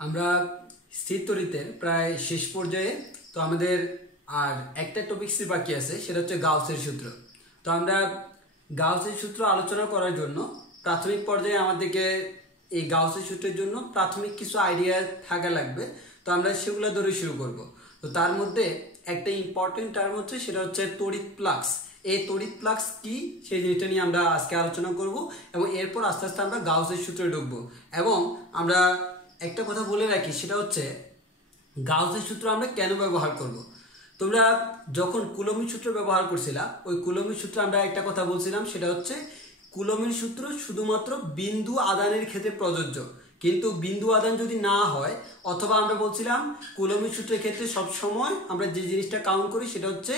আমরা স্থির তড়িতের প্রায় শেষ পর্যায়ে। তো আমাদের আর একটা টপিকস বাকি আছে, সেটা হচ্ছে গাউসের সূত্র। তো আমরা গাউসের সূত্র আলোচনা করার জন্য প্রাথমিক পর্যায়ে আমাদেরকে এই গাউসের সূত্রের জন্য প্রাথমিক কিছু আইডিয়া থাকা লাগবে। তো আমরা সেগুলো ধরে শুরু করব। তো তার মধ্যে একটা ইম্পর্টেন্ট টার্ম হচ্ছে, সেটা হচ্ছে তড়িৎ ফ্লাক্স। এই তড়িৎ ফ্লাক্স কি, সেই জিনিসটা নিয়ে আমরা আজকে আলোচনা করব এবং এরপর আস্তে আস্তে আমরা গাউসের সূত্রে ঢুকবো। এবং আমরা একটা কথা বলে রাখি, সেটা হচ্ছে গাউসের সূত্র আমরা কেন ব্যবহার করব। তোমরা যখন কুলম্বের সূত্র ব্যবহার করছিলা, ওই কুলম্বের সূত্রে আমরা একটা কথা বলছিলাম, সেটা হচ্ছে কুলম্বের সূত্র শুধুমাত্র বিন্দু আদানের ক্ষেত্রে প্রযোজ্য। কিন্তু বিন্দু আদান যদি না হয়, অথবা আমরা বলছিলাম কুলম্বের সূত্রের ক্ষেত্রে সব সময় আমরা যে জিনিসটা কাউন্ট করি, সেটা হচ্ছে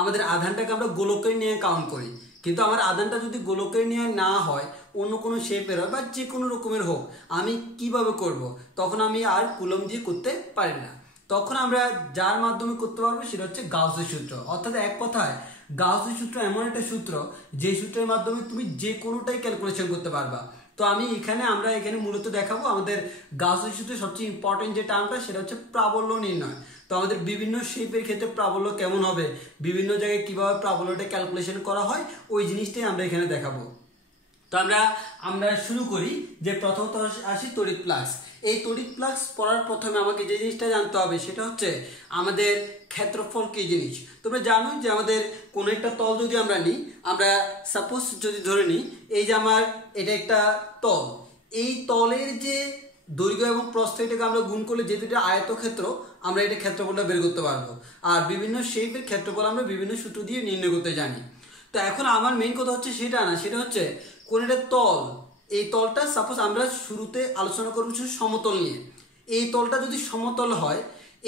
আমাদের আধানটাকে আমরা গোলকের নিয়ে কাউন্ট করি। কিন্তু আমার আধানটা যদি গোলকের নিয়ে না হয়, অন্য কোনো শেপের হয় বা যে কোনো রকমের হোক, আমি কিভাবে করব? তখন আমি আর কুলম্ব দিয়ে করতে পারি না। তখন আমরা যার মাধ্যমে করতে পারবো, সেটা হচ্ছে গাউসের সূত্র। অর্থাৎ এক কথায় গাউসের সূত্র এমন একটা সূত্র, যে সূত্রের মাধ্যমে তুমি যে কোনোটাই ক্যালকুলেশন করতে পারবা। তো আমরা এখানে মূলত দেখাবো আমাদের গাউসের সূত্রে সবচেয়ে ইম্পর্টেন্ট যে টার্মটা, সেটা হচ্ছে প্রাবল্য নির্ণয়। তো আমাদের বিভিন্ন শেপের ক্ষেত্রে প্রাবল্য কেমন হবে, বিভিন্ন জায়গায় কিভাবে প্রাবল্যটা ক্যালকুলেশন করা হয়, ওই জিনিসটাই আমরা এখানে দেখাবো। তো আমরা শুরু করি যে প্রথমত আসি তড়িৎ ফ্লাক্স। এই তড়িৎ ফ্লাক্স পড়ার প্রথমে আমাকে যে জিনিসটা জানতে হবে, সেটা হচ্ছে আমাদের ক্ষেত্রফল কি জিনিস। তোমরা জানো যে আমাদের কোনো একটা তল যদি আমরা নিই, আমরা সাপোজ যদি ধরে নিই এই যে আমার এটা একটা তল, এই তলের যে দৈর্ঘ্য এবং প্রস্থ, এটাকে আমরা গুণ করলে যেহেতু এটা আয়তক্ষেত্র, আমরা এটা ক্ষেত্রফলটা বের করতে পারবো। আর বিভিন্ন শেপের ক্ষেত্রফল আমরা বিভিন্ন সূত্র দিয়ে নির্ণয় করতে জানি। তো এখন আমার মেইন কথা হচ্ছে সেটা না, সেটা হচ্ছে কোন একটা তল, এই তলটা সাপোজ আমরা শুরুতে আলোচনা করবো সমতল নিয়ে। এই তলটা যদি সমতল হয়,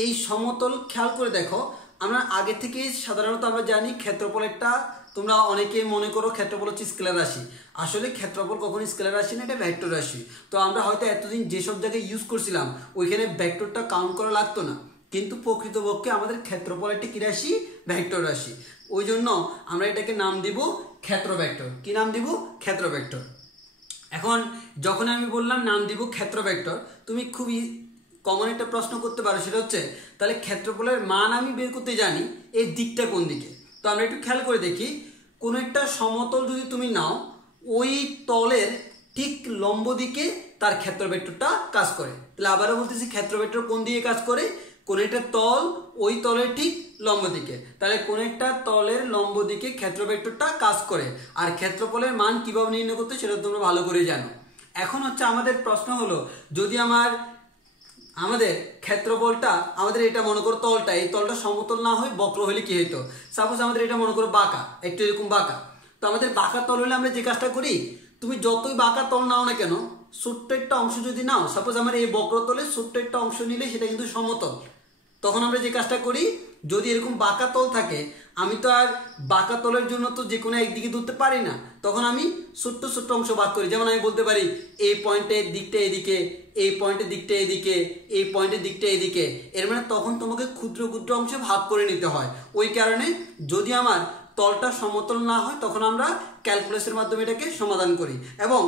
এই সমতল খেয়াল করে দেখো, আমরা আগে থেকে সাধারণত আমরা জানি ক্ষেত্রফল একটা, তোমরা অনেকে মনে করো ক্ষেত্রফল হচ্ছে স্কেলার রাশি। আসলে ক্ষেত্রফল কখনো স্কেলার রাশি না, এটা ভেক্টর রাশি। তো আমরা হয়তো এতদিন যেসব জায়গায় ইউজ করছিলাম, ওইখানে ভেক্টরটা কাউন্ট করা লাগতো না। কিন্তু প্রকৃতপক্ষে আমাদের ক্ষেত্রফল একটা কি রাশি? ভেক্টর রাশি। ওই জন্য আমরা এটাকে নাম দিব ক্ষেত্র ভেক্টর। কি নাম দিব? ক্ষেত্র ভেক্টর। এখন যখন আমি বললাম নাম দিব ক্ষেত্র ভেক্টর, তুমি খুবই কমন একটা প্রশ্ন করতে পারো, সেটা হচ্ছে তাহলে ক্ষেত্রফলের মান আমি বের করতে জানি, এর দিকটা কোন দিকে। তো আমরা একটু খেয়াল করে দেখি, কোন একটা সমতল যদি তুমি নাও, ওই তলের ঠিক লম্ব দিকে তার ক্ষেত্র ভেক্টরটা কাজ করে। তাহলে আবারও বলতেছি, ক্ষেত্র ভেক্টর কোন দিকে কাজ করে? কোন একটা তল, ওই তলের ঠিক লম্ব দিকে। তাহলে কোন একটা তলের লম্ব দিকে ক্ষেত্র ভেক্টরটা কাজ করে। আর ক্ষেত্রফলের মান কিভাবে নির্ণয় করতে, সেটা তোমরা ভালো করে জানো। এখন হচ্ছে আমাদের প্রশ্ন হলো, যদি আমাদের ক্ষেত্রফলটা, আমাদের এটা মনে করো তলটা, এই তলটা সমতল না হয় বক্র হলে কি হইতো? সাপোজ আমাদের এটা মনে করো বাঁকা, একটু এরকম বাঁকা। তো আমাদের বাঁকা তল হলে আমরা যে কাজটা করি, তুমি যতই বাঁকা তল নাও না কেন, ছোট্ট একটা অংশ যদি নাও, সাপোজ আমার এই বক্রতলের ছোট্ট একটা অংশ নিলে সেটা কিন্তু সমতল। তখন আমরা যে কাজটা করি, যদি এরকম বাঁকা তল থাকে, আমি তো আর বাঁকা তলের জন্য তো যে কোনো একদিকে ধরতে পারি না, তখন আমি ছোট্ট ছোট্ট অংশ ভাগ করি। যেমন আমি বলতে পারি এই পয়েন্টের দিকটা এদিকে, এই পয়েন্টের দিকটা এদিকে, এই পয়েন্টের দিকটা এদিকে। এর মানে তখন তোমাকে ক্ষুদ্র ক্ষুদ্র অংশে ভাগ করে নিতে হয়। ওই কারণে যদি আমার তলটা সমতল না হয়, তখন আমরা ক্যালকুলাসের মাধ্যমে এটাকে সমাধান করি। এবং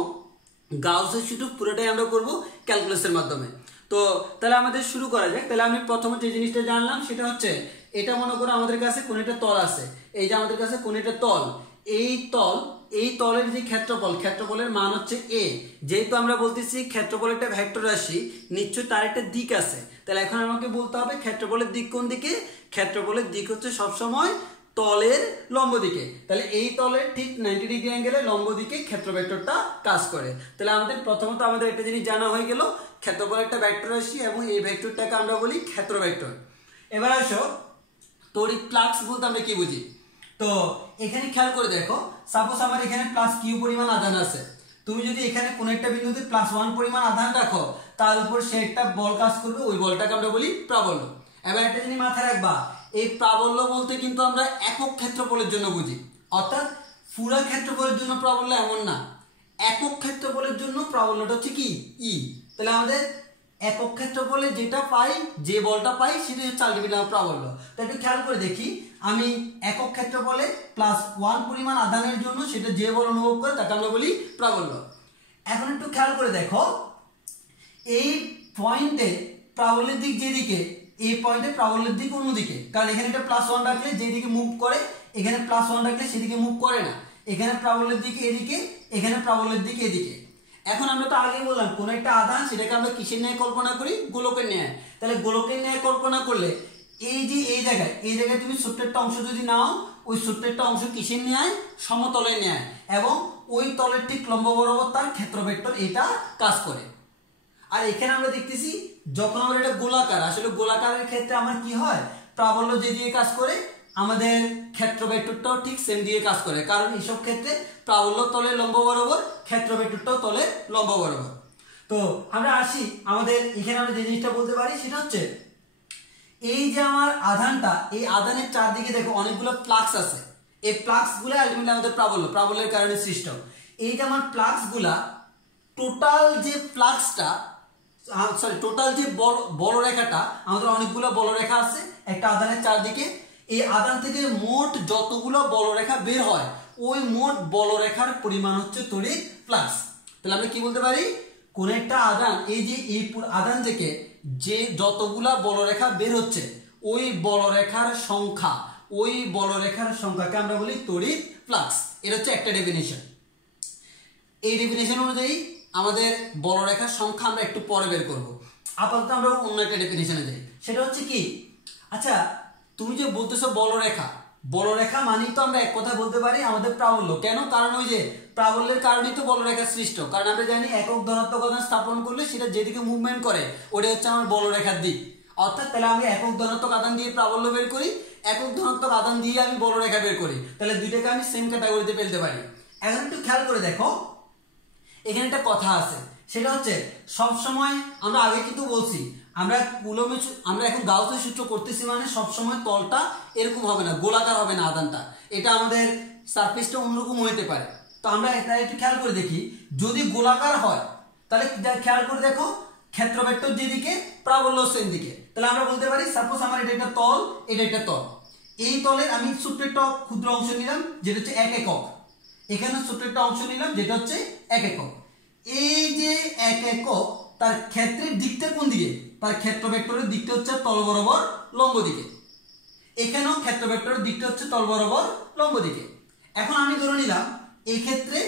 গাউসের সূত্র পুরোটাই আমরা করব ক্যালকুলাসের মাধ্যমে। তো তাহলে আমাদের শুরু করা যাক। তাহলে আমি প্রথমে যে জিনিসটা জানলাম, সেটা হচ্ছে এটা মনে করো আমাদের কাছে কোন একটা তল আছে। এই যে আমাদের কাছে কোন একটা তল, এই তলের যে ক্ষেত্রফলের মান হচ্ছে এ। যেহেতু আমরা বলতেছি ক্ষেত্রফল একটা ভেক্টর রাশি, নিশ্চয়ই তার একটা দিক আছে। তাহলে এখন আমাকে বলতে হবে ক্ষেত্রফলের দিক কোন দিকে। ক্ষেত্রফলের দিক হচ্ছে সবসময় তলের লম্ব দিকে। তাহলে এই তলের ঠিক 90 ডিগ্রি অ্যাঙ্গেলে লম্ব দিকে ক্ষেত্র ভেক্টরটা কাজ করে। তাহলে আমাদের প্রথমত আমাদের একটা জিনিস জানা হয়ে গেল, ক্ষেত্রফল একটা ভেক্টর রাশি এবং এই ভেক্টরটাকে আমরা বলি ক্ষেত্র ভেক্টর। এবার আসো তড়িৎ ফ্লাক্স বলতে আমরা কি বুঝি। তো এখানে খেয়াল করে দেখো, সাপোজ আমার এখানে প্লাস কিউ পরিমাণ আধান আছে। তুমি যদি এখানে কোন একটা বিন্দুতে +1 পরিমাণ আধান রাখো, তার উপর সে একটা বল কাজ করবে, ওই বলটাকে আমরা বলি প্রাবল্য। এবার একটা জিনিস মাথায় রাখবা, এই প্রাবল্য বলতে কিন্তু আমরা একক ক্ষেত্রফলের জন্য বুঝি। অর্থাৎ পুরো ক্ষেত্রফলের জন্য প্রাবল্য এমন না, একক ক্ষেত্রফলের জন্য প্রাবল্যটা হচ্ছে কি? ই। তাহলে আমাদের একক ক্ষেত্রফলে যেটা পাই, যে বলটা পাই সেটাই হচ্ছে আলটিমেটলি আমার প্রাবল্য। তো একটু খেয়াল করে দেখি, আমি একক ক্ষেত্রফলে +1 পরিমাণ আধানের জন্য সেটা যে বল অনুভব করে তাকে আমরা বলি প্রাবল্য। এখন একটু খেয়াল করে দেখো, এই পয়েন্টে প্রাবল্যের দিক যেদিকে, এই পয়েন্টে প্রাবল্যের দিক অন্যদিকে, কারণ এখানে এটা +1 রাখলে যেদিকে মুভ করে, এখানে +1 রাখলে সেদিকে মুভ করে না। এখানে প্রাবল্যের দিক এদিকে, এখানে প্রাবল্যের দিক এদিকে। এখন আমরা তো আগেই বললাম কোন একটা আধান সেটাকে আমরা কিসের ন্যায় কল্পনা করি, গোলকের ন্যায়। তাহলে গোলকের ন্যায় কল্পনা করলে এই যে এই জায়গায় তুমি ছোট্ট একটা অংশ যদি নাও, ওই ছোট্ট একটা অংশ কিসের ন্যায়, সমতলের ন্যায়, এবং ওই তলের ঠিক লম্ব বরাবর তার ক্ষেত্র ভেক্টর এটা কাজ করে। আর এখানে আমরা দেখতেছি যখন আমরা এটা গোলাকার, আসলে গোলাকারের ক্ষেত্রে আমার কি হয়, প্রাবল্য যে দিয়ে কাজ করে আমাদের ক্ষেত্র ভেক্টরটাও ঠিক সেম দিয়ে কাজ করে, কারণ এইসব ক্ষেত্রে প্রাবল্য তলের লম্ব বরাবর, ক্ষেত্র ভেক্টরটাও তলের লম্ব বরাবর। তো আমরা আসি, আমাদের এখানে আমরা যে জিনিসটা বলতে পারি সেটা হচ্ছে এই যে আমার আধানটা, এই আধানের চারদিকে দেখো অনেকগুলো ফ্লাক্স আছে। এই ফ্লাক্স গুলো আলটিমেটলি আমাদের প্রাবল্যের কারণে সৃষ্ট। এই যে আমার ফ্লাক্স গুলা, টোটাল যে ফ্লাক্সটা, টোটাল যে বলরেখাটা, আমাদের অনেকগুলো বলরেখা আছে একটা আধানের চারদিকে। এই আধান থেকে মোট যতগুলো বলরেখা বের হয়, ওই মোট বলরেখার পরিমাণ হচ্ছে তড়িৎ ফ্লাক্স। তাহলে আমরা কি বলতে পারি, কোন একটা আধান, এই যে এই আধান থেকে যে যতগুলা বলরেখা বের হচ্ছে, ওই বলরেখার সংখ্যাকে আমরা বলি তড়িৎ ফ্লাক্স। এটা হচ্ছে একটা ডেফিনিশন। এই ডেফিনিশন অনুযায়ী আমাদের বলরেখার সংখ্যা আমরা একটু পরে বের করব। আপাতত আমরা অন্য একটা ডেফিনিশনে যাই, সেটা হচ্ছে কি, আচ্ছা তুমি যে বলতেছো বলরেখা মানেই তো আমরা এক কথা বলতে পারি আমাদের প্রাবল্য। কেন? কারণ ওই যে প্রাবল্যের কারণেই তো বলরেখা সৃষ্ট। কারণ আমরা জানি একক ধনাত্মক আধান স্থাপন করলে সেটা যেদিকে মুভমেন্ট করে ওটা হচ্ছে আমার বলরেখার দিক। অর্থাৎ তাহলে আমি একক ধনাত্মক আধান দিয়ে প্রাবল্য বের করি, একক ধনাত্মক আধান দিয়ে আমি বলরেখা বের করি, তাহলে দুইটাকে আমি সেম ক্যাটাগরিতে ফেলতে পারি। এখন একটু খেয়াল করে দেখো, এখানে একটা কথা আছে, সেটা হচ্ছে সবসময় আমরা আগে কিন্তু বলছি আমরা এখন গাউসের সূত্র করতেছি, মানে সবসময় তলটা এরকম হবে না, গোলাকার হবে না আধানটা, এটা আমাদের সারফেসটা অন্যরকম হইতে পারে। তো আমরা এটা একটু খেয়াল করে দেখি, যদি গোলাকার হয় তাহলে খেয়াল করে দেখো ক্ষেত্র ভেক্টর যেদিকে, প্রাবল্য সেম দিকে। তাহলে আমরা বলতে পারি সাপোজ আমার এটা একটা তল, এটা একটা তল, এই তলের আমি ছোট্ট একটা ক্ষুদ্র অংশ নিলাম যেটা হচ্ছে 1 একক, এখানে ছোট্ট একটা অংশ নিলাম যেটা হচ্ছে 1 একক। এই যে 1 একক তার ক্ষেত্রের দিকটা কোন দিকে, তার ক্ষেত্র ভেক্টরের দিকটা হচ্ছে তল বরাবর লম্ব দিকে। এখানেও ক্ষেত্র ভেক্টরের দিকটা হচ্ছে তল বরাবর লম্ব দিকে। এখন আমি ধরে নিলাম এই ক্ষেত্রে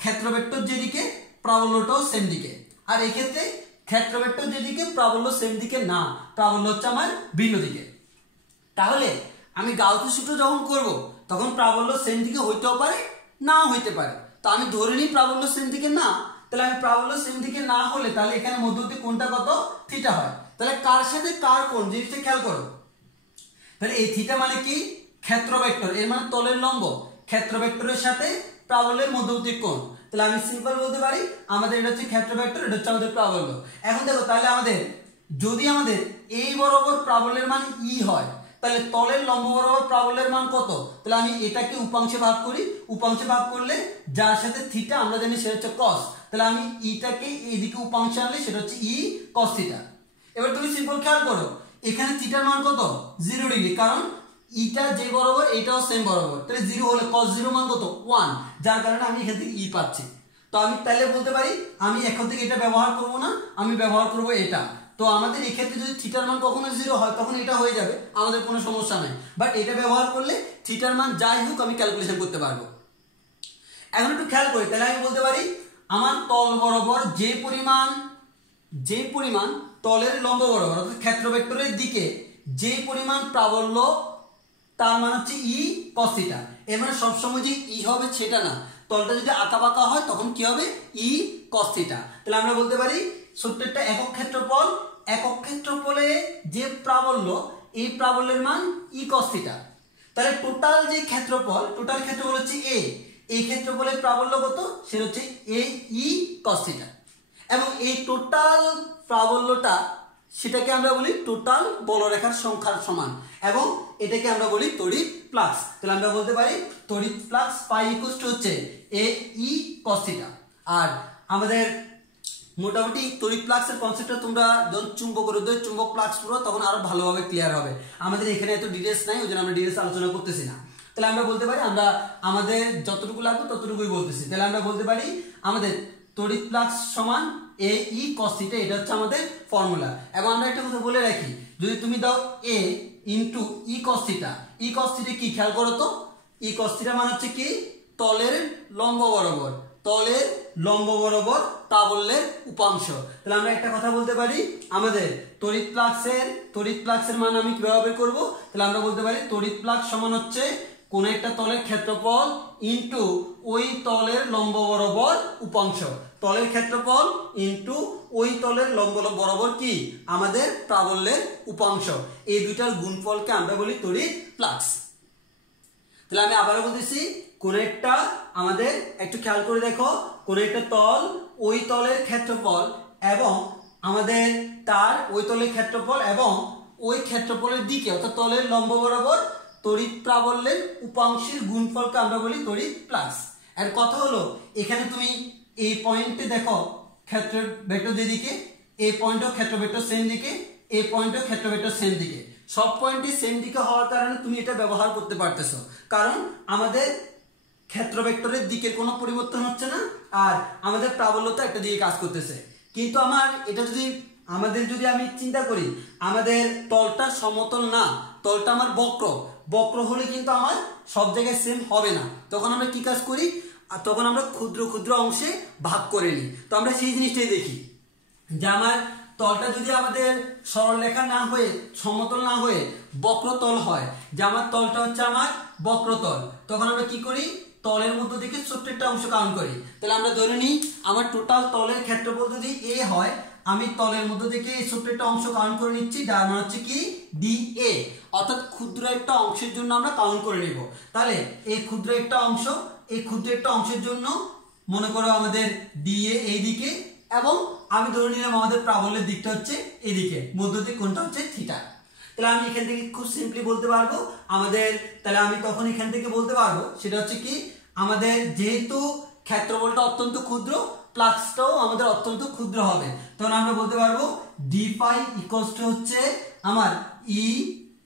ক্ষেত্র ভেক্টর যেদিকে, প্রাবল্যটাও সেম দিকে, আর এই ক্ষেত্রে ক্ষেত্র ভেক্টর যেদিকে, প্রাবল্য সেম দিকে না, প্রাবল্য হচ্ছে আমার ভিন্ন দিকে। তাহলে আমি গাউসের সূত্র যখন করব তখন প্রাবল্য সেম দিকে হইতেও পারে, নাও হইতে পারে। তো আমি ধরে নিই প্রাবল্য সেম দিকে না, তাহলে আমি প্রাবল্য সেম দিকে না হলে তাহলে এখানে মধ্যবর্তী কোণটা কত, থিটা হয়। তাহলে কার সাথে কার কোণ, জিনিসটা খেয়াল করো। তাহলে এই থিটা মানে কি, ক্ষেত্র ভেক্টর, এর মানে তলের লম্ব, ক্ষেত্র ভেক্টরের সাথে প্রাবল্যের মধ্যবর্তী কোণ। তাহলে আমি সিম্পল বলতে পারি আমাদের এটা হচ্ছে ক্ষেত্র ভেক্টর, এটা হচ্ছে আমাদের প্রাবল্য। এখন দেখো তাহলে যদি আমাদের এই বরাবর প্রাবল্যের মান ই হয়, তাহলে তলের লম্ব বরাবর প্রাবল্যের মান কত, তাহলে আমি এটাকে উপাংশে ভাগ করি, উপাংশে ভাগ করলে যার সাথে থিটা আমরা জানি সেটা হচ্ছে কস, তাহলে আমি ইটাকে এইদিকে উপাংশে আনলে সেটা হচ্ছে ই কস থিটা। এবার তুমি সিম্পল খেয়াল করো, এখানে থিটার মান কত, 0 ডিগ্রি, কারণ ইটা যে বরাবর এটাও সেম বরাবর, তাহলে 0 হলে cos 0 মান কত 1, যার কারণে আমি এখান থেকে ই পাচ্ছি। তো আমি তাহলে বলতে পারি আমি এখন থেকে এটা ব্যবহার করব না, আমি ব্যবহার করব এটা। তো আমাদের এই ক্ষেত্রে যদি থিটার মান কখনো 0 হয় তখন এটা হয়ে যাবে, আমাদের কোনো সমস্যা নাই, বাট এটা ব্যবহার করলে থিটার মান যাই হোক আমি ক্যালকুলেশন করতে পারবো। এখন একটু খেয়াল করি, তাহলে আমি বলতে পারি আমার তল বরাবর যে পরিমাণ তলের লম্ব বরাবর অর্থাৎ ক্ষেত্র ভেক্টরের দিকে যে পরিমাণ প্রাবল্য, তার মান হচ্ছে ই কস থিটা। এর মানে সবসময় যে ই হবে সেটা না, তলটা যদি আঁকা বাঁকা হয় তখন কি হবে, ই কস থিটা। তাহলে আমরা বলতে পারি ছোট্ট একটা একক ক্ষেত্রফলে যে প্রাবল্য, এই প্রাবল্যের মান ই কস থিটা। তাহলে টোটাল ক্ষেত্রফল হচ্ছে এ, এই ক্ষেত্রফলের প্রাবল্য কত, সেটা হচ্ছে এ ই কস থিটা। এবং এই টোটাল প্রাবল্যটা সেটাকে আমরা বলি টোটাল বলরেখার সংখ্যার সমান, এবং এটাকে আমরা বলি তড়িৎ ফ্লাক্স। তাহলে আমরা বলতে পারি তড়িৎ ফ্লাক্স পাই ইকুয়াল টু হচ্ছে এ ই কস থিটা। আর আমাদের মোটামুটি তড়িৎ ফ্লাক্সের কনসেপ্টটা তোমরা যখন চুম্বক রোধের চুম্বক ফ্লাক্স পড়ো তখন আরো ভালোভাবে ক্লিয়ার হবে। আমাদের এখানে এত ডিটেলস নাই, ওই জন্য আমরা ডিটেলস আলোচনা করতেছি না। তাহলে আমরা বলতে পারি, আমরা আমাদের যতটুকু লাগবে ততটুকুই বলতেছি। তাহলে আমরা বলতে পারি আমাদের তড়িৎ ফ্লাক্স সমান এ ই কস থিটা, এটা হচ্ছে আমাদের ফর্মুলা। এবং আমরা একটা কথা বলে রাখি, যদি তুমি দাও এ ইন্টু ই কস থিটা, ই কস থিটা কি খেয়াল করো তো, ই কস থিটা মানে হচ্ছে কি তলের লম্ব বরাবর, তলের লম্ব বরাবর প্রাবল্যের উপাংশ। তাহলে আমরা একটা কথা বলতে পারি, আমাদের তড়িৎ ফ্লাক্সের মান আমি কিভাবে বের করব, তাহলে আমরা বলতে পারি তড়িৎ ফ্লাক্স সমান হচ্ছে কোন একটা তলের ক্ষেত্রফল ইনটু ওই তলের লম্ব বরাবর উপাংশ, তলের ক্ষেত্রফল ইনটু ওই তলের লম্ব বরাবর কি আমাদের প্রাবল্যের উপাংশ, এই দুইটার গুণফলকে আমরা বলি তড়িৎ ফ্লাক্স। তাহলে আমি আবারও বলতেছি, কোন একটা আমাদের একটু খেয়াল করে দেখো, কোন একটা তল, ওই তলের ক্ষেত্রফল এবং আমাদের তার ওই তলের ক্ষেত্রফল এবং ওই ক্ষেত্রফলের দিকে অর্থাৎ তলের লম্ব বরাবর তড়িৎ প্রাবল্যের উপাংশের গুণফলকে আমরা বলি তড়িৎ ফ্লাক্স। এর কথা হলো এখানে তুমি এই পয়েন্টে দেখো ক্ষেত্র ভেক্টর যেদিকে, এই পয়েন্টও ক্ষেত্র ভেক্টর সেম দিকে, এই পয়েন্টও ক্ষেত্র ভেক্টর সেম দিকে, সব পয়েন্টই সেম দিকে হওয়ার কারণে তুমি এটা ব্যবহার করতে পারতেছো, কারণ আমাদের ক্ষেত্র ভেক্টরের দিকের কোনো পরিবর্তন হচ্ছে না আর আমাদের প্রাবল্যতা একটা দিকে কাজ করতেছে। কিন্তু আমাদের যদি আমি চিন্তা করি, আমাদের তলটা সমতল না, তলটা আমার বক্র হলে কিন্তু আমার সব জায়গায় সেম হবে না, তখন আমরা কি কাজ করি, তখন আমরা ক্ষুদ্র ক্ষুদ্র অংশে ভাগ করে নিই। তো আমরা সেই জিনিসটাই দেখি যে আমার তলটা যদি আমাদের সরলরেখা না হয়ে সমতল না হয়ে বক্রতল হয়, যে আমার তলটা হচ্ছে আমার বক্রতল, তখন আমরা কি করি, তলের মধ্য থেকে ছোট্ট একটা অংশ কাউন্ট করি। তাহলে আমরা ধরে নিই আমার টোটাল তলের ক্ষেত্রফল যদি এ হয়, আমি তলের মধ্য থেকে এই ছোট্ট একটা অংশ কাউন্ট করে নিচ্ছি, যার মানে হচ্ছে কি ডি এ, অর্থাৎ ক্ষুদ্র একটা অংশের জন্য আমরা কাউন্ট করে নিব। তাহলে এই ক্ষুদ্র একটা অংশের জন্য মনে করো আমাদের ডি এ এইদিকে, এবং আমি ধরে নিলাম আমাদের প্রাবল্যের দিকটা হচ্ছে এদিকে, মধ্য দিক কোনটা হচ্ছে থিটা। তাহলে আমি এখান থেকে খুব সিম্পলি বলতে পারবো আমাদের, তাহলে আমি তখন এখান থেকে বলতে পারবো সেটা হচ্ছে কি, আমাদের যেহেতু ক্ষেত্রফলটা অত্যন্ত ক্ষুদ্র, ফ্লাক্সটাও আমাদের অত্যন্ত ক্ষুদ্র হবে, তখন আমরা বলতে পারবো ডি পাই ইকুয়ালস টু হচ্ছে আমার ই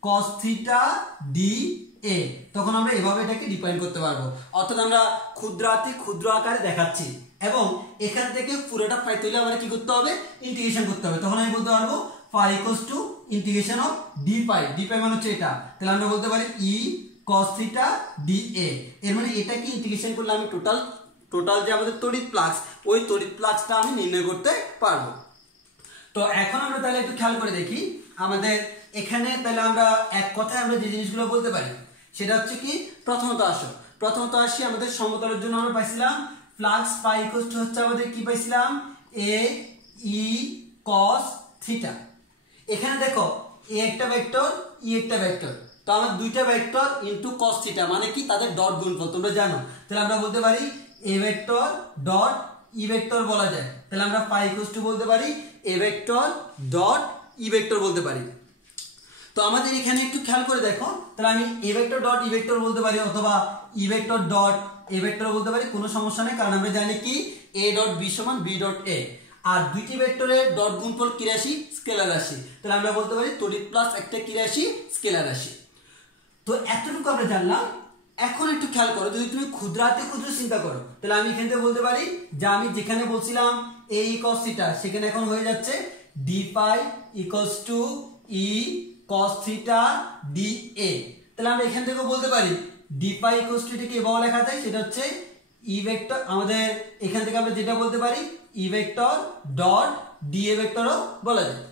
কস থিটা ডি এ। তখন আমরা এভাবে এটাকে ডিফাইন করতে পারবো, অর্থাৎ আমরা ক্ষুদ্র আকারে দেখাচ্ছি এবং এখান থেকে পুরোটা পাইতে হলে আমাদের কি করতে হবে, ইন্টিগ্রেশন করতে হবে। তখন আমি বলতে পারবো phi equals to integration of D phi মানে হচ্ছে এটা, তাহলে আমরা বলতে পারি E cos theta d A. এর মানে এটাকে ইন্টিগ্রেশন করলে আমি টোটাল যে আমাদের তড়িৎ ফ্লাক্স, ওই তড়িৎ ফ্লাক্সটা আমি নির্ণয় করতে পারবো। তো এখন আমরা তাহলে একটু খেয়াল করে দেখি আমাদের এখানে, তাহলে আমরা এক কথায় আমরা যে জিনিসগুলো বলতে পারি সেটা হচ্ছে কি, প্রথমত আসি আমাদের সমতলের জন্য আমরা পাইছিলাম ফ্লাক্স পাই ইকুয়ালস টু হচ্ছে আমাদের কি পাইছিলাম এ ই cos থিটা। এখানে দেখো এ একটা ভেক্টর, ই একটা ভেক্টর, তো আমার দুইটা ভেক্টর ইনটু cos থিটা মানে কি তাদের ডট গুণফল তোমরা জানো। তাহলে আমরা বলতে পারি এ ভেক্টর ডট ই ভেক্টর বলা যায়, তাহলে আমরা পাই ইকুয়ালস টু বলতে পারি এ ভেক্টর ডট ই ভেক্টর বলতে পারি। তো আমাদের এখানে একটু খেয়াল করে দেখো, তাহলে আমি এ ভেক্টর ডট ই ভেক্টর বলতে পারি অথবা ই ভেক্টর ডট এ ভেক্টর বলতে পারি, কোনো সমস্যা নেই, কারণ আমরা জানি কি এ ডট বি সমান বি ডট এ, আর দুইটি ভেক্টরের ডট গুণফল কি রাশি, স্কেলার রাশি। তাহলে আমরা বলতে পারি তড়িৎ প্লাস একটা কি রাশি, স্কেলার রাশি। তো এতটুকু আমরা জানলাম। এখন একটু খেয়াল করো, যদি তুমি ক্ষুদ্রাতে ক্ষুদ্র চিন্তা করো, তাহলে আমি এখান থেকে বলতে পারি যে আমি যেখানে বলছিলাম এ cos থিটা, সেখানে এখন হয়ে যাচ্ছে D pi equals to E cos theta d এ। তাহলে আমরা এখান থেকে বলতে পারি ডি পাই ইকুয়ালস টু এটাকে এভাবে লেখা যায়, সেটা হচ্ছে ই ভেক্টর, আমাদের এখান থেকে আমরা যেটা বলতে পারি E vector dot d A ভেক্টরও বলা যায়,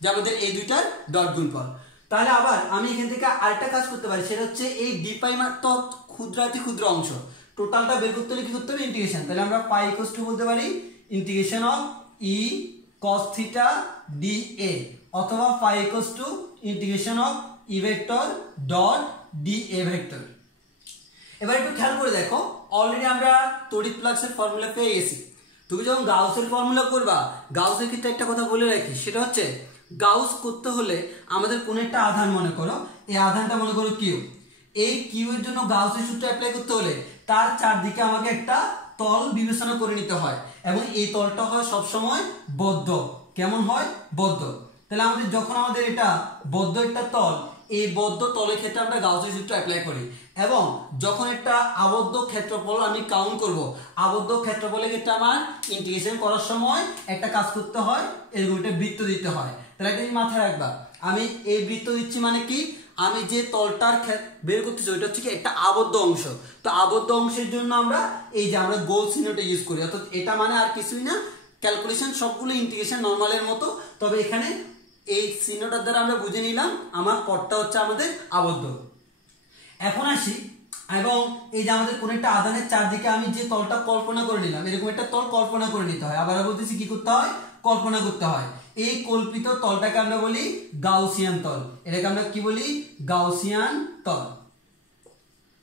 যে আমাদের এই দুইটার ডট গুণফল। তাহলে আবার আমি এখান থেকে আরেকটা কাজ করতে পারি, সেটা হচ্ছে এই ডি পাই তো ক্ষুদ্রাতি ক্ষুদ্র অংশ, টোটালটা বের করতে হলে কি করতে হবে, ইন্টিগ্রেশন। তাহলে আমরা পাই ইকুয়ালস টু বলতে পারি integration of E cos theta d A, অথবা phi equals to integration of E vector dot d A vector. এবার একটু খেয়াল করে দেখো, অলরেডি আমরা তড়িৎ ফ্লাক্সের ফর্মুলা পেয়ে গেছি। তুমি যখন গাউসের ফর্মুলা করবা, গাউসের ক্ষেত্রে একটা কথা বলে রাখি, সেটা হচ্ছে গাউস করতে হলে আমাদের কোন একটা আধান মনে করো, এই আধানটা মনে করো কিউ, এই কিউ এর জন্য গাউসের সূত্র অ্যাপ্লাই করতে হলে তার চারদিকে আমাকে একটা তল বিবেচনা করে নিতে হয় এবং এই তলটা হয় সবসময় বদ্ধ। কেমন হয়? বদ্ধ। তাহলে যখন আমাদের এটা বদ্ধ একটা তল, এই বদ্ধ তলের ক্ষেত্রে আমরা গাউসের সূত্র অ্যাপ্লাই করি এবং যখন একটা আবদ্ধ ক্ষেত্রফল আমি কাউন্ট করব, আবদ্ধ ক্ষেত্রফলের ক্ষেত্রে আমার ইন্টিগ্রেশন করার সময় একটা কাজ করতে হয়, এরকম একটা বৃত্ত দিতে হয়। তাহলে একটা মাথায় রাখবা, আমি এই বৃত্ত দিচ্ছি মানে কি, আমি যে তলটার বের করতেছি ওইটা হচ্ছে কি একটা আবদ্ধ অংশ। তো আবদ্ধ অংশের জন্য আমরা এই যে আমরা গোল চিহ্নটা ইউজ করি, অর্থাৎ এটা মানে আর কিছুই না, ক্যালকুলেশন সবগুলো ইন্টিগ্রেশন নরমালের মতো, তবে এখানে এই চিহ্নটার দ্বারা আমরা বুঝে নিলাম আমার পথটা হচ্ছে আমাদের আবদ্ধ। এখন আসি, এবং এই যে আমাদের কোন একটা আধানের চারদিকে আমি যে তলটা কল্পনা করে নিলাম, এরকম একটা তল কল্পনা করে নিতে হয়। আবার বলতেছি কি করতে হয়? কল্পনা করতে হয়। এই কল্পিত তলটাকে আমরা বলি গাউসিয়ান তল। এটাকে আমরা কি বলি? গাউসিয়ান তল।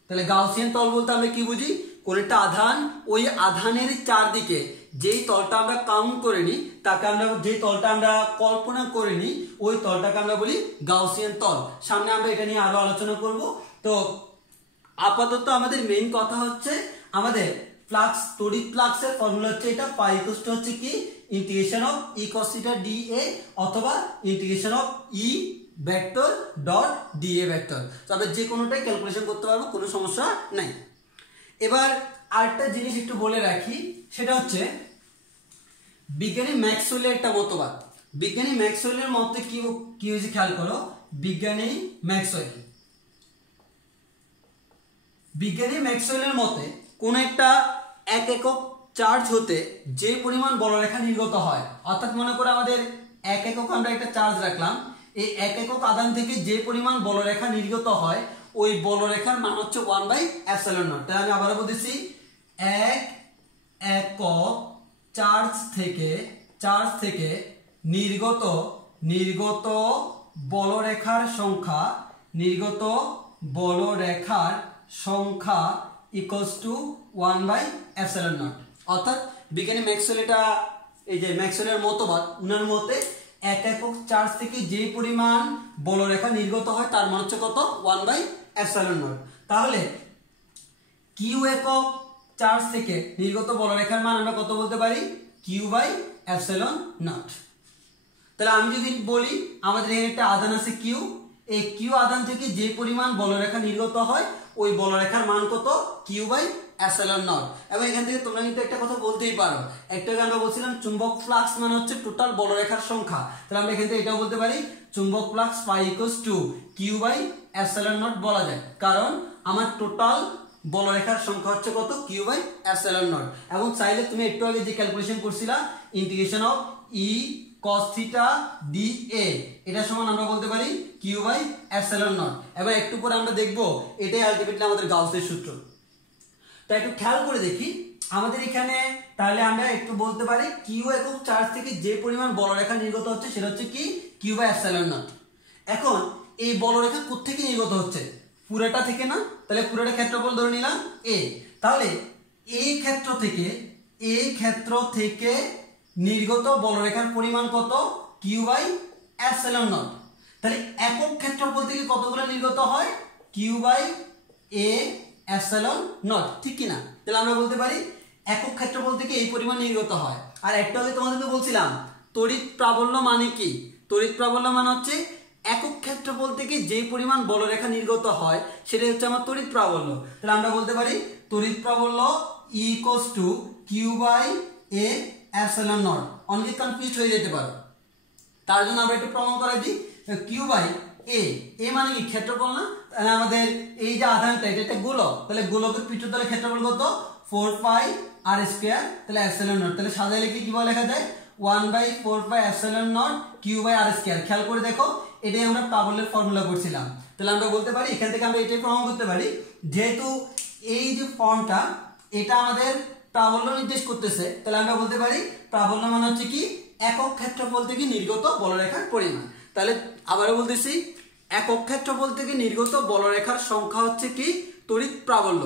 তাহলে গাউসিয়ান তল বলতে আমরা কি বুঝি? কোন একটা আধান, ওই আধানের চারদিকে যেই তলটা আমরা কাউন্ট করে নিই, তাকে আমরা যেই তলটা আমরা কল্পনা করে নিই, ওই তলটাকে আমরা বলি গাউসিয়ান তল। সামনে আমরা এটা নিয়ে আরো আলোচনা করব। তো আপাতত আমাদের মেইন কথা হচ্ছে আমাদের ফ্লাক্স, তড়িৎ ফ্লাক্সের ফর্মুলা হচ্ছে এটা, পাই ইকুয়াল টু হচ্ছে কি integration of E cos θ dA অথবা integration of E vector dot dA vector. তো আমরা যে কোনোটাই ক্যালকুলেশন করতে পারবো, কোনো সমস্যা নাই। এবার আরেকটা জিনিস একটু বলে রাখি, সেটা হচ্ছে বিজ্ঞানী ম্যাক্সওয়েলের একটা মতবাদ। বিজ্ঞানী ম্যাক্সওয়েলের মতে কি হয়েছে খেয়াল করো, বিজ্ঞানী ম্যাক্সওয়েলের মতে কোন একটা এক একক চার্জ হতে যে পরিমাণ বলরেখা নির্গত হয়, অর্থাৎ মনে করো আমাদের এক একক আমরা একটা চার্জ রাখলাম, এই এক একক আধান থেকে যে পরিমাণ বলরেখা নির্গত হয়, ওই বলরেখার মান হচ্ছে 1/ε0। তাহলে আমি আবারও বলতেছি, এক একক চার্জ থেকে নির্গত বলরেখার সংখ্যা ইকুয়ালস টু 1/ε0। অর্থাৎ বিজ্ঞানী ম্যাক্সওয়েল, এটা এই যে ম্যাক্সওয়েলের মতবাদ, উনার মতে এক একক চার্জ থেকে যে পরিমাণ বলরেখা নির্গত হয় তার মান হচ্ছে কত? 1/ε0। তাহলে কিউ একক চার্জ থেকে নির্গত বলরেখার মান আমরা কত বলতে পারি? q/ε0। তাহলে আমি যদি বলি আমাদের এখানে একটা আধান আছে কিউ, এই কিউ আধান থেকে যে পরিমাণ বলরেখা নির্গত হয় ওই বলরেখার মান কত? q/ε0। এবং এখান থেকে তোমরা কিন্তু একটা কথা বলতেই পারো, একটা আমরা বলছিলাম চুম্বক ফ্লাক্স মানে হচ্ছে টোটাল বলরেখার সংখ্যা। তাহলে আমরা এখান থেকে এটাও বলতে পারি চুম্বক flux phi equals to q/ε0 বলা যায়, কারণ আমার টোটাল বলরেখার সংখ্যা হচ্ছে কত? q/ε0। এবং চাইলে তুমি একটু আগে যে ক্যালকুলেশন করছিলা integration of E cos θ dA, এটা সমান আমরা বলতে পারি q/ε0। এবার একটু পরে আমরা দেখব এটাই আলটিমেটলি আমাদের গাউসের সূত্র। তাই একটু খেয়াল করে দেখি আমাদের এখানে, তাহলে আমরা একটু বলতে পারি কিউ একক চার্জ থেকে যে পরিমাণ বলরেখা নির্গত হচ্ছে সেটা হচ্ছে কি q/ε0। এখন এই বলরেখা কোত্থেকে নির্গত হচ্ছে? পুরোটা থেকে না, তাহলে পুরোটা ক্ষেত্রফল ধরে নিলাম a। তাহলে এই ক্ষেত্র থেকে নির্গত বলরেখার পরিমাণ কত? q/ε0। তাহলে একক ক্ষেত্রফল থেকে কতগুলো নির্গত হয়? q/a/ε0, ঠিক কি না? তাহলে আমরা বলতে পারি একক ক্ষেত্রফল থেকে এই পরিমাণ নির্গত হয়। আর একটা আগে তোমাদেরকে বলছিলাম তড়িৎ প্রাবল্য মানে কি? তড়িৎ প্রাবল্য মানে হচ্ছে একক ক্ষেত্রফল থেকে যে পরিমাণ বলরেখা নির্গত হয় সেটা হচ্ছে আমার তড়িৎ প্রাবল্য। তাহলে আমরা বলতে পারি তড়িৎ প্রাবল্য E equals to q/a/ε0। অনেকে কনফিউজ হয়ে যেতে পারো, তার জন্য আমরা একটু প্রমাণ করে দিই। q/a, a মানে কি ক্ষেত্রফল না? তাহলে আমাদের এই যে আধানটা এটা একটা গোলক, তাহলে গোলকের পৃষ্ঠতলের ক্ষেত্রফল কত? 4πr², তাহলে ε0। তাহলে সাজাইলে কি ভাবে লেখা যায়? 1/4πε0 q/r²। খেয়াল করে দেখো, এটাই আমরা প্রাবল্যের ফর্মুলা করছিলাম। তাহলে আমরা বলতে পারি এখান থেকে আমরা এটাই প্রমাণ করতে পারি, যেহেতু এই যে ফর্মটা এটা আমাদের প্রাবল্য নির্দেশ করতেছে, তাহলে আমরা বলতে পারি প্রাবল্য মানে হচ্ছে কি একক ক্ষেত্রফল থেকে নির্গত বলরেখার পরিমাণ। তাহলে আবারও বলতেছি, একক ক্ষেত্রফল থেকে নির্গত বলরেখার সংখ্যা হচ্ছে কি তড়িৎ প্রাবল্য,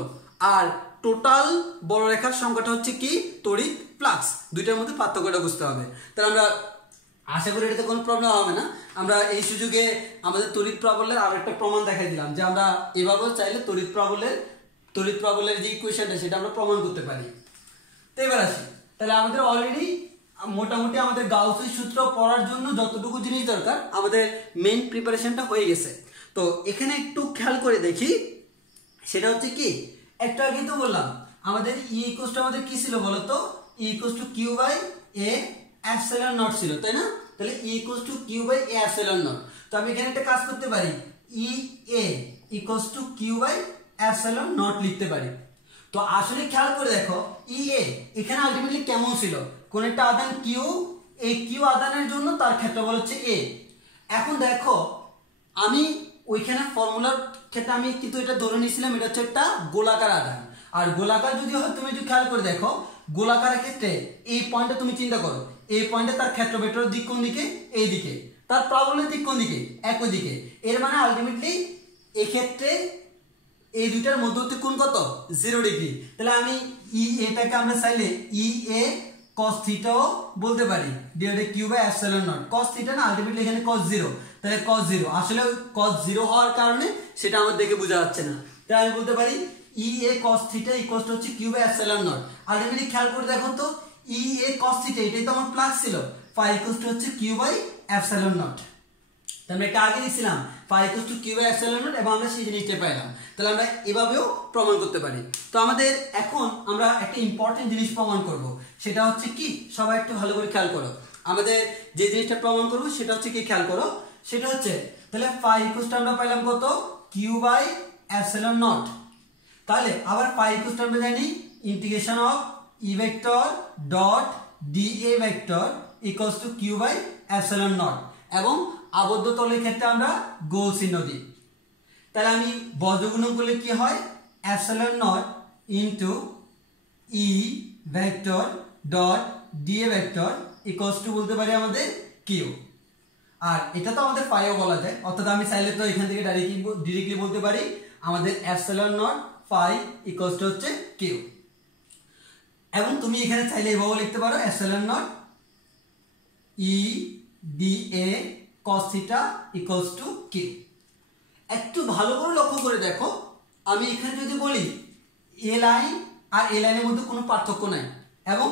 আর টোটাল বলরেখার সংখ্যাটা হচ্ছে কি তড়িৎ ফ্লাক্স। দুইটার মধ্যে পার্থক্যটা বুঝতে হবে। তাহলে আমরা আশা করি এটাতে কোনো প্রবলেম হবে না। আমরা এই সুযোগে আমাদের তড়িৎ প্রাবল্যের আরো একটা প্রমাণ দেখাই দিলাম যে আমরা এভাবেও চাইলে তড়িৎ প্রাবল্যের যে ইকুয়েশনটা সেটা আমরা প্রমাণ করতে পারি। তো এবার আসি, তাহলে আমাদের অলরেডি মোটামুটি আমাদের গাউসের সূত্র পড়ার জন্য যতটুকু জিনিস দরকার আমাদের মেইন প্রিপারেশনটা হয়ে গেছে। তো এখানে একটু খেয়াল করে দেখি, সেটা হচ্ছে কি, একটু আগে তো বললাম আমাদের ই ইকুয়াল টু আমাদের কি ছিল বলতো, E equal to Q by A epsilon naught ছিল, তাই না? তাহলে E equal to Q by A epsilon naught. তো আমি এখানে একটা কাজ করতে পারি, E A equal to Q by epsilon naught লিখতে পারি। তো আসলে খেয়াল করে দেখো, ই এ এখানে আলটিমেটলি কেমন ছিল, কোন একটা আধান কিউ, এই কিউ আধানের জন্য তার ক্ষেত্রফল হচ্ছে এ। এখন দেখো আমি ওইখানে ফর্মুলার ক্ষেত্রে আমি কিন্তু এটা ধরে নিয়েছিলাম এটা হচ্ছে একটা গোলাকার আধান, আর গোলাকার যদি হয় তুমি যদি খেয়াল করে দেখো গোলাকারের ক্ষেত্রে এই পয়েন্টটা তুমি চিন্তা করো, এই পয়েন্টে তার ক্ষেত্র ভেক্টরের দিক কোন দিকে, এই দিকে, তার প্রাবল্যের দিক কোন দিকে, একই দিকে। এর মানে আলটিমেটলি এক্ষেত্রে এই দুইটার মধ্যবর্তী কোণ কত, 0 ডিগ্রি। তাহলে আমি ই এটাকে আমরা চাইলে ই এ cos থিটাও বলতে পারি, divided q by epsilon naught. cos theta না আলটিমেটলি এখানে cos 0, তাহলে cos 0 আসলে cos 0 হওয়ার কারণে সেটা আমার দেখে বোঝা যাচ্ছে না, তাই আমি বলতে পারি E A cos theta equal to হচ্ছে q by epsilon naught. Ultimately খেয়াল করে দেখো তো, ই এ cos থিটা এটাই তো আমার প্লাস ছিল, ফাই ইকুয়াল টু হচ্ছে কিউ বাই এপসিলন নট। আমরা একটা আগে দিছিলাম phi equal to Q by epsilon naught এবং আমরা সেই জিনিসটা পাইলাম। তাহলে আমরা এভাবেও প্রমাণ করতে পারি। তো আমাদের এখন আমরা একটা ইম্পর্টেন্ট জিনিস প্রমাণ করব, সেটা হচ্ছে কি, সবাই একটু ভালো করে খেয়াল করো। আমাদের যে জিনিসটা প্রমাণ করব সেটা হচ্ছে কি, খেয়াল করো, সেটা হচ্ছে তাহলে ফাই ইকুয়াল টু আমরা পাইলাম কত, কিউ বাই এপসিলন নট। তাহলে আবার ফাই ইকুয়াল টু আমরা জানি integration of E vector dot d A vector equal to Q by epsilon naught, এবং আবদ্ধ তলের ক্ষেত্রে আমরা গোল চিহ্ন দিই। তাহলে আমি বজ্রগুণক করলে কি হয়, epsilon naught into E vector dot d A vector equal two বলতে পারি আমাদের কিউ, আর এটা তো আমাদের ফাইও বলা যায়, অর্থাৎ আমি চাইলে তো এখান থেকে ডাইরেক্টলি বলতে পারি আমাদের epsilon naught phi equal to হচ্ছে কিউ। এবং তুমি এখানে চাইলে এভাবে লিখতে পারো epsilon naught E D A cos theta equals to Q. একটু ভালো করে লক্ষ্য করে দেখো, আমি এখানে যদি বলি এ লাইন আর এ লাইনের মধ্যে কোনো পার্থক্য নাই, এবং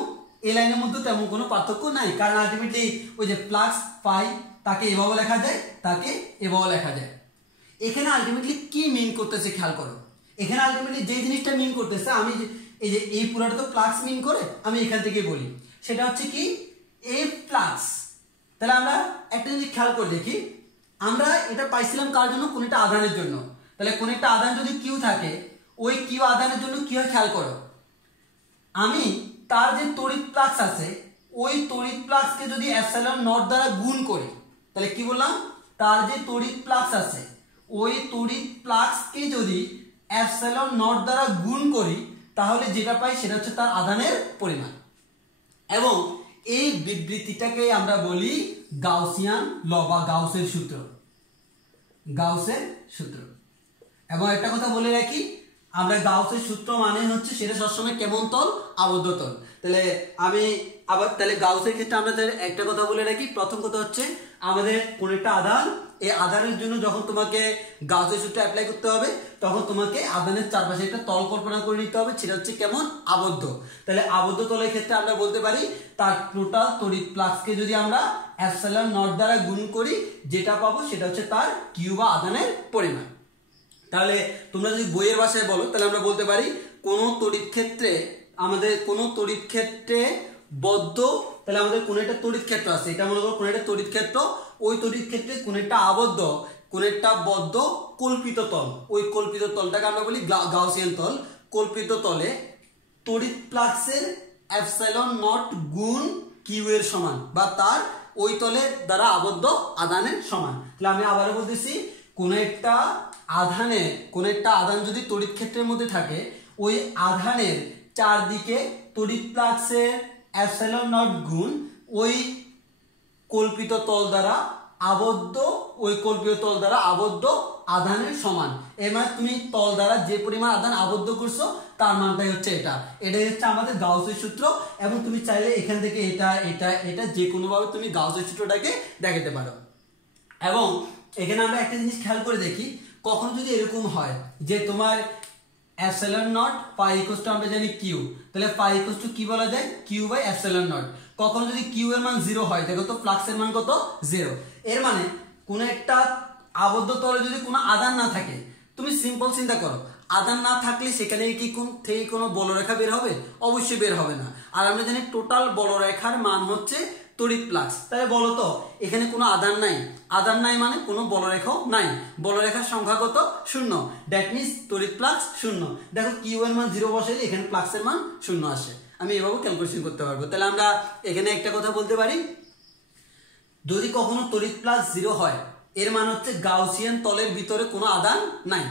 এ লাইনের মধ্যে তেমন কোনো পার্থক্য নাই, কারণ আলটিমেটলি ওই যে প্লাস ফাই তাকে এভাবে লেখা যায়, তাকে এভাবে লেখা যায়। এখানে আলটিমেটলি কি মিন করতেছে খেয়াল করো, এখানে আলটিমেটলি যে জিনিসটা মিন করতেছে, আমি এই যে এই পুরোটা তো প্লাস মিন করে, আমি এখান থেকে বলি সেটা হচ্ছে কি এ প্লাস। তাহলে আমরা একটা জিনিস খেয়াল করে দেখি, আমরা এটা পাইছিলাম কার জন্য, কোন একটা আধানের জন্য। তাহলে কোন একটা আধান যদি কিউ থাকে, ওই কিউ আধানের জন্য কি হয় খেয়াল করো, আমি তার যে তড়িৎ ফ্লাক্স আছে ওই তড়িৎ ফ্লাক্সকে যদি এপসিলন নট দ্বারা গুণ করি, তাহলে কি বললাম, তার যে তড়িৎ ফ্লাক্স আছে ওই তড়িৎ ফ্লাক্সকে যদি এপসিলন নট দ্বারা গুণ করি, তাহলে যেটা পাই সেটা হচ্ছে তার আধানের পরিমাণ। এবং এই বিবৃতিটাকে আমরা বলি গাউসিয়ান ল বা গাউসের সূত্র, গাউসের সূত্র। এবং একটা কথা বলে রাখি, আমরা গাউসের সূত্র মানে হচ্ছে সেটা সবসময় কেমন তল, আবদ্ধ তল। তাহলে আমি আবার তাহলে গাউসের ক্ষেত্রে আমরা একটা কথা বলে রাখি, প্রথম কথা হচ্ছে আমাদের কোন একটা আধান, এই আধানের জন্য যখন তোমাকে গাউসের সূত্র অ্যাপ্লাই করতে হবে, তখন তোমাকে আধানের চারপাশে একটা তল কল্পনা করে নিতে হবে, সেটা হচ্ছে কেমন, আবদ্ধ। তাহলে আবদ্ধ তলের ক্ষেত্রে আমরা বলতে পারি তার টোটাল তড়িৎ ফ্লাক্সকে যদি আমরা এপসিলন নট দ্বারা গুণ করি, যেটা পাবো সেটা হচ্ছে তার কিউ বা আধানের পরিমাণ। তাহলে তোমরা যদি বইয়ের ভাষায় বলো, তাহলে আমরা বলতে পারি কোন তড়িৎ ক্ষেত্রে, আমাদের কোন তড়িৎ ক্ষেত্রে বদ্ধ, তাহলে আমাদের কোন একটা তড়িৎ ক্ষেত্র আছে, এটা মনে করো কোন একটা তড়িৎ ক্ষেত্র, ওই তড়িৎ ক্ষেত্রে কোন একটা আবদ্ধ, কোন একটা বদ্ধ কল্পিত তল, ওই কল্পিত তলটাকে আমরা বলি গাউসিয়ান তল। কল্পিত তলে তড়িৎ ফ্লাক্সের এপসিলন নট গুণ কিউ এর সমান, বা তার ওই তলের দ্বারা আবদ্ধ আধানের সমান। তাহলে আমি আবারও বলতেছি, কোন একটা আধানে, কোন একটা আধান যদি তড়িৎ ক্ষেত্রের মধ্যে থাকে, ওই আধানের চারদিকে তড়িৎ ফ্লাক্সের এপসিলন নট গুণ ওই কল্পিত তল দ্বারা আবদ্ধ ঐকল্পীয় তল দ্বারা আবদ্ধ আধানের সমান। এর মানে তুমি তল দ্বারা যে পরিমাণ আধান আবদ্ধ করছো তার মানটাই হচ্ছে এটা। এটাই হচ্ছে আমাদের গাউসের সূত্র। এবং তুমি চাইলে এখান থেকে এটা এটা এটা যে কোনো ভাবে তুমি গাউসের সূত্রটাকে দেখাতে পারো। এবং এখানে আমরা একটা জিনিস খেয়াল করে দেখি, কখন যদি এরকম হয় যে তোমার epsilon naught pi equal to আমরা জানি কিউ, তাহলে পাই ইকুয়াল টু কি বলা যায়, কিউ বাই এপসাইলন নট। কখন যদি কিউ এর মান 0 হয়, দেখো তো ফ্লাক্সের মান কত, 0। এর মানে কোন একটা আবদ্ধ তলে যদি কোনো আধান না থাকে, তুমি সিম্পল চিন্তা করো, আধান না থাকলে সেখানে কি থেকে কোনো বলরেখা বের হবে? অবশ্যই বের হবে না। আর আমরা জানি টোটাল বলরেখার মান হচ্ছে তড়িৎ ফ্লাক্স। তাহলে বলো তো এখানে কোনো আধান নাই, আধান নাই মানে কোনো বলরেখাও নাই, বলরেখার সংখ্যা কত, 0। দ্যাট মিন্স তড়িৎ ফ্লাক্স 0। দেখো কিউ এর মান 0 বসাইলে এখানে ফ্লাক্সের মান 0 আসে। আমি এভাবে ক্যালকুলেশন করতে পারবো। তাহলে আমরা এখানে একটা কথা বলতে পারি, যদি কখনো তড়িৎ ফ্লাক্স 0 হয়, এর মানে হচ্ছে গাউসিয়ান তলের ভিতরে কোনো আধান নাই।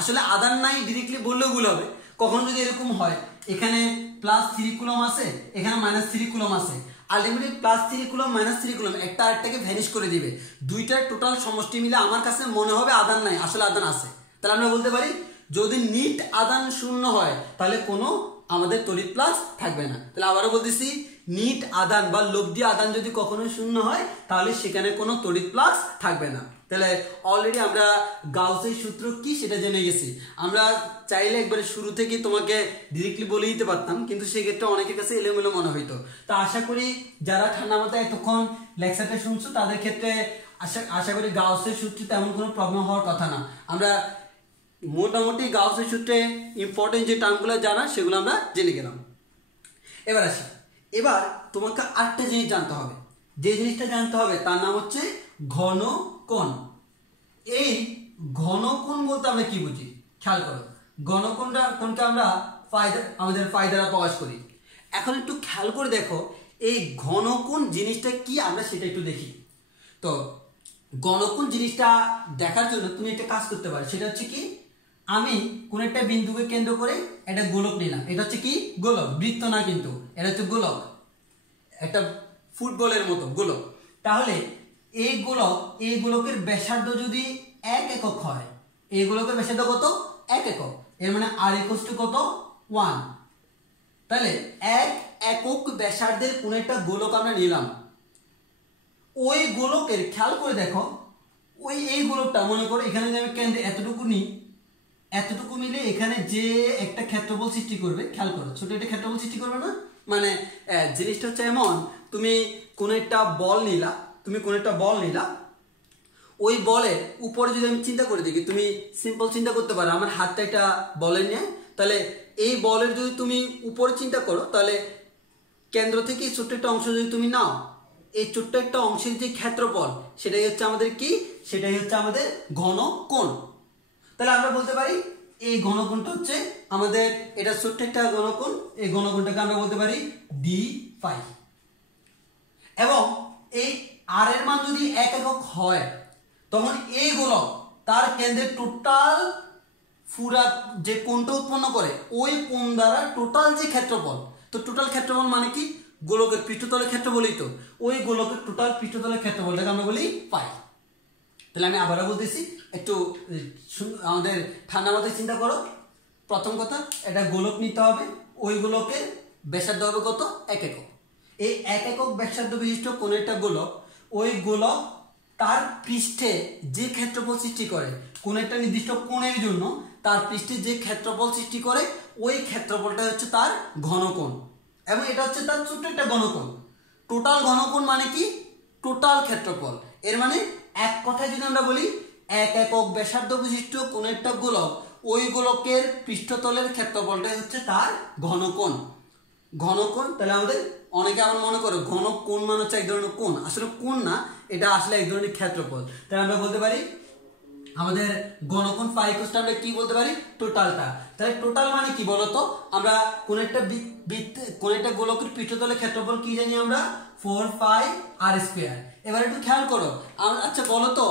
আসলে আধান নাই ডিরেক্টলি বললেও ভুল হবে। কখনো যদি এরকম হয় এখানে +3 কুলম আছে, এখানে -3 কুলম আছে, আলটিমেটলি +3 কুলম -3 কুলম একটা আরেকটাকে ভ্যানিশ করে দিবে। দুইটার টোটাল সমষ্টি মিলে আমার কাছে মনে হবে আধান নাই, আসলে আধান আছে। তাহলে আমরা বলতে পারি যদি নিট আধান 0 হয় তাহলে কোনো আমাদের তড়িৎ ফ্লাক্স থাকবে না। তাহলে আবারও বলতেছি, নিট আধান বা লব্ধি আধান যদি কখনো 0 হয় তাহলে সেখানে কোনো তড়িৎ ফ্লাক্স থাকবে না। তাহলে অলরেডি আমরা গাউসের সূত্র কি সেটা জেনে গেছি। আমরা চাইলে একবারে শুরু থেকে তোমাকে ডিরেক্টলি বলে দিতে পারতাম, কিন্তু সেক্ষেত্রে অনেকের কাছে এলোমেলো মনে হইতো। তা আশা করি যারা ঠান্ডা মাথায় এতক্ষণ লেকচারটা শুনছো তাদের ক্ষেত্রে আশা করি গাউসের সূত্রে তেমন কোনো প্রবলেম হওয়ার কথা না। আমরা মোটামুটি গাউসের সূত্রে ইম্পর্টেন্ট যে টার্মগুলো জানা সেগুলো আমরা জেনে গেলাম। এবার আসি, এবার তোমাকে আরেকটা জিনিস জানতে হবে। যে জিনিসটা জানতে হবে তার নাম হচ্ছে ঘনকোণ। এই ঘনকোণ বলতে আমরা কি বুঝি খেয়াল করো। ঘনকোণকে আমরা আমাদের ফাই দ্বারা প্রকাশ করি। এখন একটু খেয়াল করে দেখো এই ঘনকোণ জিনিসটা কি, আমরা সেটা একটু দেখি। তো ঘনকোণ জিনিসটা দেখার জন্য তুমি একটা কাজ করতে পারো, সেটা হচ্ছে কি, আমি কোন একটা বিন্দুকে কেন্দ্র করে একটা গোলক নিলাম। এটা হচ্ছে কি, গোলক, বৃত্ত না কিন্তু, এটা হচ্ছে গোলক, একটা ফুটবলের মতো গোলক। তাহলে এই গোলকের ব্যাসার্ধ যদি 1 একক হয়, এই গোলকের ব্যাসার্ধ কত, 1 একক, এর মানে আর ইকুয়াল টু কত, 1। তাহলে 1 একক ব্যাসার্ধের কোন একটা গোলক আমরা নিলাম। ওই গোলকের খেয়াল করে দেখো, এই গোলকটা মনে করো এখানে যে আমি কেন্দ্রে এতটুকু নিই, এতটুকু মিলে এখানে যে একটা ক্ষেত্রফল সৃষ্টি করবে, খেয়াল করো ছোট একটা ক্ষেত্রফল সৃষ্টি করবে না। মানে জিনিসটা হচ্ছে এমন, তুমি কোন একটা বল নিলা, ওই বলের উপরে যদি আমি চিন্তা করে দেখি, তুমি সিম্পল চিন্তা করতে পারো আমার হাতটা একটা বলের নিয়ে, তাহলে এই বলের যদি তুমি উপরে চিন্তা করো, তাহলে কেন্দ্র থেকে ছোট্ট একটা অংশ যদি তুমি নাও, এই ছোট্ট একটা অংশের যে ক্ষেত্রফল সেটাই হচ্ছে আমাদের কি, সেটাই হচ্ছে আমাদের ঘনকোণ। তাহলে আমরা বলতে পারি এই ঘনকোণটা হচ্ছে আমাদের, এটা ছোট্ট একটা ঘনকোণ, এই ঘনকোণটাকে আমরা বলতে পারি ডি ফাই। এবং এই আর এর মান যদি 1 একক হয়, তখন এই গোলক তার কেন্দ্রের টোটাল পুরা যে কোণটা উৎপন্ন করে, ওই কোণ দ্বারা টোটাল যে ক্ষেত্রফল, তো টোটাল ক্ষেত্রফল মানে কি, গোলকের পৃষ্ঠতলের ক্ষেত্রফলই তো, ওই গোলকের টোটাল পৃষ্ঠতলের ক্ষেত্রফলটাকে আমরা বলি পাই। তাহলে আমি আবারও বলতেছি, একটু আমাদের ঠান্ডা মাথায় চিন্তা করো। প্রথম কথা, এটা গোলক নিতে হবে, ওই গোলকের ব্যাসার্ধ হবে কত, 1 একক। এই 1 একক ব্যাসার্ধ বিশিষ্ট কোন একটা গোলক, ওই গোলক তার পৃষ্ঠে যে ক্ষেত্রফল সৃষ্টি করে কোন একটা নির্দিষ্ট কোণের জন্য, তার পৃষ্ঠে যে ক্ষেত্রফল সৃষ্টি করে ওই ক্ষেত্রফলটা হচ্ছে তার ঘনকোণ। এবং এটা হচ্ছে তার ছোট্ট একটা ঘনকোণ। টোটাল ঘনকোণ মানে কি, টোটাল ক্ষেত্রফল। এর মানে এক কথায় যদি আমরা বলি, 1 একক ব্যাসার্ধ বিশিষ্ট কোন একটা গোলক, ওই গোলকের পৃষ্ঠতলের ক্ষেত্রফলটাই হচ্ছে তার ঘনকোণ। তাহলে আমাদের অনেকে আবার মনে করো ঘনকোণ মানে হচ্ছে এক ধরনের কোণ, আসলে কোণ না, এটা আসলে এক ধরনের ক্ষেত্রফল। তাহলে আমরা বলতে পারি আমাদের ঘনকোণ ফাই ইকুয়াল টু আমরা কি বলতে পারি, টোটালটা। তাহলে টোটাল মানে কি বলতো, আমরা কোন একটা গোলকের পৃষ্ঠতলের ক্ষেত্রফল কি জানি আমরা, 4 পাই আর স্কয়ার। এবার একটু খেয়াল করো, আচ্ছা বলতো,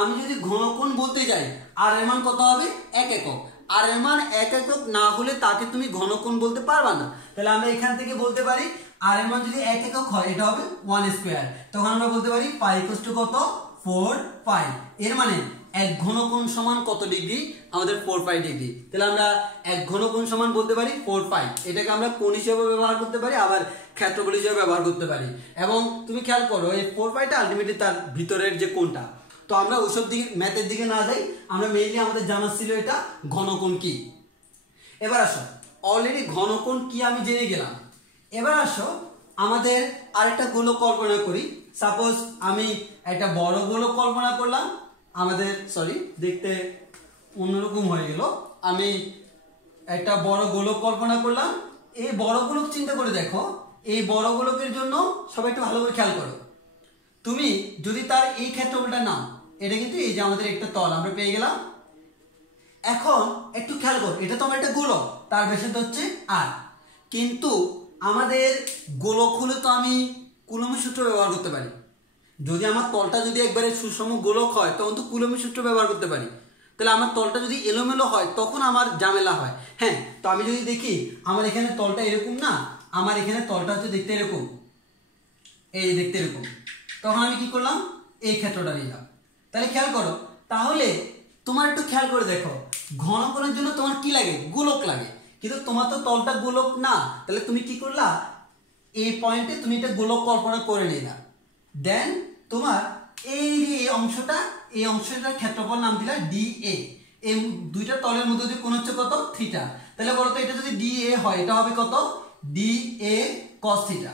আমি যদি ঘনকোণ বলতে যাই, আর এর মান কত হবে, 1 একক। আর এর মান 1 একক না হলে তাকে তুমি ঘনকোণ বলতে পারবা না। তাহলে আমরা এখান থেকে বলতে পারি আর এর মান যদি 1 একক হয়, এটা হবে 1 স্কয়ার। তখন আমরা বলতে পারি পাই ইকুয়াল টু কত, 4 এর মানে এক ঘনকোণ সমান কত ডিগ্রি? আমাদের 4 ডিগ্রি। তাহলে আমরা এক ঘনকোণ সমান বলতে পারি 4 এটাকে আমরা কোণ হিসেবে ব্যবহার করতে পারি, আবার ক্ষেত্রফল হিসেবে ব্যবহার করতে পারি। এবং তুমি খেয়াল করো এই 4 টা আলটিমেটলি তার ভিতরের যে কোণটা। তো আমরা ওইসব দিকে ম্যাথের দিকে না যাই, আমরা মেইনলি আমাদের জানা ছিল এটা ঘনকোণ কি। এবার আসো, অলরেডি ঘনকোণ কি আমি জেনে গেলাম। এবার আসো আমাদের আরেকটা গোলক কল্পনা করি। সাপোজ আমি একটা বড় গোলক কল্পনা করলাম, আমাদের সরি দেখতে অন্যরকম হয়ে গেল। আমি একটা বড় গোলক কল্পনা করলাম। এই বড় গোলক চিন্তা করে দেখো, এই বড় গোলকের জন্য সবাই একটু ভালো করে খেয়াল করো। তুমি যদি তার এই ক্ষেত্রফলটা নাও, এটা কিন্তু এই যে আমাদের একটা তল আমরা পেয়ে গেলাম। এখন একটু খেয়াল করো, এটা তো আমার একটা গোলক, তার ব্যাসার্ধ হচ্ছে আর। কিন্তু আমাদের গোলক হলে তো আমি কুলম্বের সূত্র ব্যবহার করতে পারি। যদি আমার তলটা যদি একবারে সুষম গোলক হয় তখন তো কুলম্বের সূত্র ব্যবহার করতে পারি। তাহলে আমার তলটা যদি এলোমেলো হয় তখন আমার ঝামেলা হয়। হ্যাঁ, তো আমি যদি দেখি আমার এখানে তলটা এরকম না, আমার এখানে তলটা হচ্ছে দেখতে এরকম, এই দেখতে এরকম, তখন আমি কি করলাম? এই ক্ষেত্রটা নিলাম। তাহলে খেয়াল করো, তাহলে তোমার একটু খেয়াল করে দেখো, ঘনকোণের জন্য তোমার কি লাগে? গোলক লাগে। কিন্তু তোমার তো তলটা গোলক না, তাহলে তুমি কি করলা? এই পয়েন্টে তুমি এটা গোলক কল্পনা করে নিলা। দেন তোমার এই যে অংশটা, এই অংশটার ক্ষেত্রফল নাম দিলা DA। এই দুইটা তলের মধ্যে যে কোণ হচ্ছে কত? থিটা। তাহলে বলো তো এটা যদি DA হয় এটা হবে কত? DA cos theta.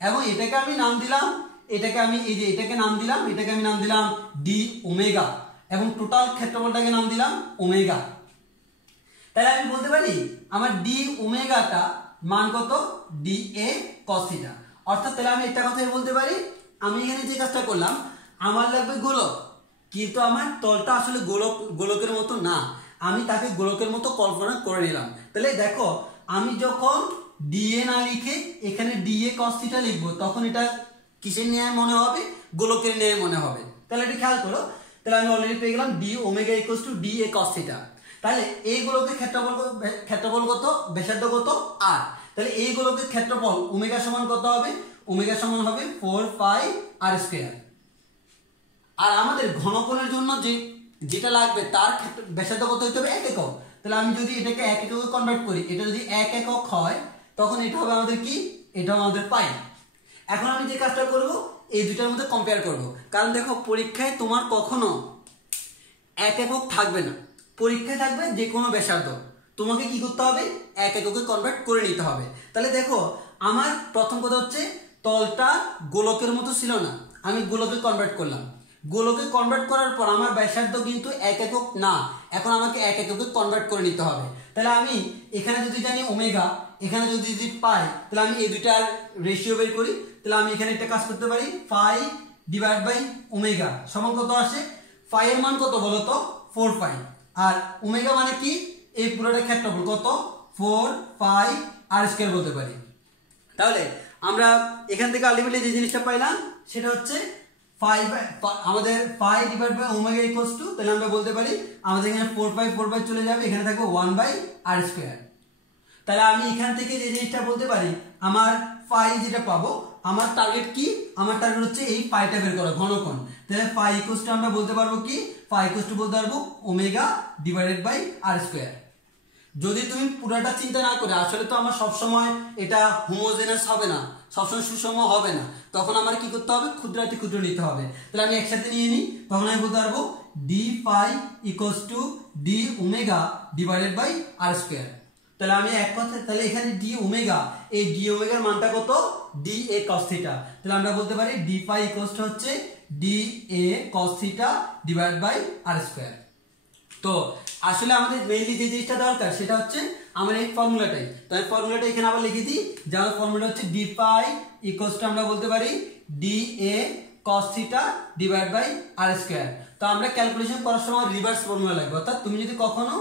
এবং এটাকে আমি নাম দিলাম, এটাকে আমি এই যে এটাকে নাম দিলাম, এটাকে আমি নাম দিলাম d ওমেগা, এবং টোটাল ক্ষেত্রফলটাকে নাম দিলাম ওমেগা। তাহলে আমি বলতে পারি আমার d ওমেগাটা মান কত? DA cos theta. অর্থাৎ তাহলে আমি একটা কথাই বলতে পারি, আমি এখানে যে কাজটা করলাম, আমার লাগবে গোলক, কিন্তু আমার তলটা আসলে গোলকের মতো না, আমি তাকে গোলকের মতো কল্পনা করে নিলাম। তাহলে দেখো, আমি যখন DA না লিখে এখানে DA cos থিটা লিখবো, তখন এটা কিসের ন্যায় মনে হবে? গোলকের ন্যায় মনে হবে। তাহলে এটা খেয়াল করো, তাহলে আমি অলরেডি পেয়ে গেলাম d omega equals two DA cos theta. তাহলে এই গোলকের ক্ষেত্রফল কত? ব্যাসার্ধ কত? আর। তাহলে এই গোলকের ক্ষেত্রফল ওমেগা সমান কত হবে? ওমেগা সমান হবে 4 r স্কয়ার। আর আমাদের ঘনকোণের জন্য যেটা লাগবে তার ব্যাসার্ধ কত হতে হবে? 1 একক। তাহলে আমি যদি এটাকে 1 এককে কনভার্ট করি, এটা যদি 1 একক হয় তখন এটা হবে আমাদের কি? এটা আমাদের পাই। এখন আমি যে কাজটা করব, এই দুটার মধ্যে কম্পেয়ার করব। কারণ দেখো, পরীক্ষায় তোমার কখনো 1 একক থাকবে না, পরীক্ষায় থাকবে যে কোনো ব্যাসার্ধ। তোমাকে কি করতে হবে? 1 এককে কনভার্ট করে নিতে হবে। তাহলে দেখো, আমার প্রথম কথা হচ্ছে তলটা গোলকের মতো ছিল না, আমি গোলকে কনভার্ট করলাম। গোলকে কনভার্ট করার পর আমার ব্যাসার্ধ কিন্তু 1 একক না, এখন আমাকে 1 এককে কনভার্ট করে নিতে হবে। তাহলে আমি এখানে যদি জানি ওমেগা, এখানে যদি পাই, তাহলে আমি এই দুইটার রেশিও বের করি। তাহলে আমি এখানে একটা কাজ করতে পারি, ফাই ডিভাইড বাই ওমেগা সমান কত আসে? ফাই এর মান কত বলো তো? 4 আর ওমেগা মানে কি? এই পুরোটা ক্ষেত্রফল কত? 4 r স্কয়ার বলতে পারি। তাহলে আমরা এখান থেকে আলটিমেটলি যে জিনিসটা পাইলাম সেটা হচ্ছে আমাদের pi divide by omega equals to, তাহলে আমরা বলতে পারি আমাদের এখানে 4 চলে যাবে, এখানে থাকবে 1/r স্কয়ার। তাহলে আমি এখান থেকে যে জিনিসটা বলতে পারি, আমার ফাই যেটা পাবো, আমার টার্গেট কি? আমার টার্গেট হচ্ছে এই পাইটা বের করা, ঘনকোণ। তাহলে ফাই ইকুয়ালস টু আমরা বলতে পারবো কি? ফাই ইকুয়ালস টু বলতে পারবো omega divided by r square. যদি তুমি পুরোটা চিন্তা না করে, আসলে তো আমার সবসময় এটা হোমোজেনাস হবে না, সবসময় সুষম হবে না, তখন আমার কি করতে হবে? ক্ষুদ্রাতি ক্ষুদ্র নিতে হবে। তাহলে আমি একসাথে নিয়ে নিই, তখন আমি বলতে পারবো d phi equals to d omega divided by r square. তাহলে আমি এক কথা, তাহলে এখানে d ওমেগা, এই d ওমেগার মানটা কত? DA cos theta. তাহলে আমরা বলতে পারি d ফাই ইকুয়ালস টু হচ্ছে DA cos theta divided by r square. তো আসলে আমাদের মেইনলি যে জিনিসটা দরকার সেটা হচ্ছে আমার এই ফর্মুলাটাই। তো এই ফর্মুলাটা এখানে আবার লিখে দিই, যার ফর্মুলা হচ্ছে d পাই ইকুয়ালস টু আমরা বলতে পারি DA cos theta divide by r square. তো আমরা ক্যালকুলেশন করার সময় রিভার্স ফর্মুলা লাগবে, অর্থাৎ তুমি যদি কখনো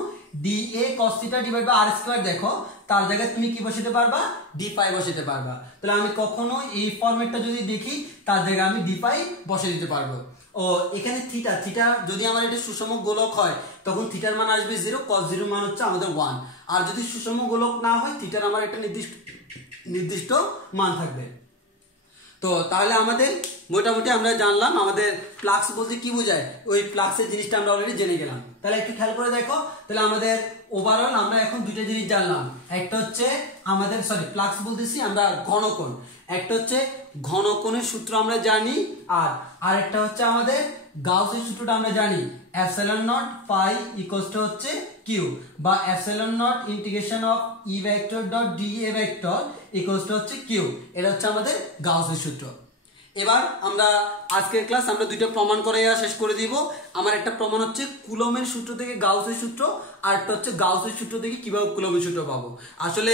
DA cos theta divide by r square দেখো, তার জায়গায় তুমি কি বসাতে পারবা? d পাই বসাতে পারবা। তাহলে আমি কখনো এই ফরম্যাটটা যদি দেখি, তার জায়গায় আমি d পাই বসে দিতে পারবো। ও এখানে থিটা যদি আমার এটা সুষম গোলক হয় তখন থিটার মান আসবে 0, cos 0 মান হচ্ছে আমাদের 1। আর যদি সুষম গোলক না হয়, থিটার আমার একটা নির্দিষ্ট মান থাকবে। তো তাহলে আমাদের মোটামুটি আমরা জানলাম আমাদের ফ্লাক্স বলতে কি বোঝায়, ওই ফ্লাক্সের জিনিসটা আমরা অলরেডি জেনে গেলাম। তাহলে একটু খেয়াল করে দেখো, তাহলে আমাদের ওভারঅল আমরা এখন দুটো জিনিস জানলাম। একটা হচ্ছে আমাদের ফ্লাক্স বলতেছি আমরা ঘনকোণ, একটা হচ্ছে ঘনকোণের সূত্র আমরা জানি, আর আরেকটা হচ্ছে আমাদের গাউসের সূত্রটা আমরা জানি, epsilon naught phi equals to হচ্ছে কিউ, বা epsilon not integration of E vector dot d A vector equals to হচ্ছে কিউ। এটা হচ্ছে আমাদের গাউসের সূত্র। এবার আমরা আজকের ক্লাস আমরা দুইটা প্রমাণ করে শেষ করে দিব। আমার একটা প্রমাণ হচ্ছে কুলমের সূত্র থেকে গাউসের সূত্র, আর একটা হচ্ছে গাউসের সূত্র থেকে কিভাবে কুলমের সূত্র পাবো। আসলে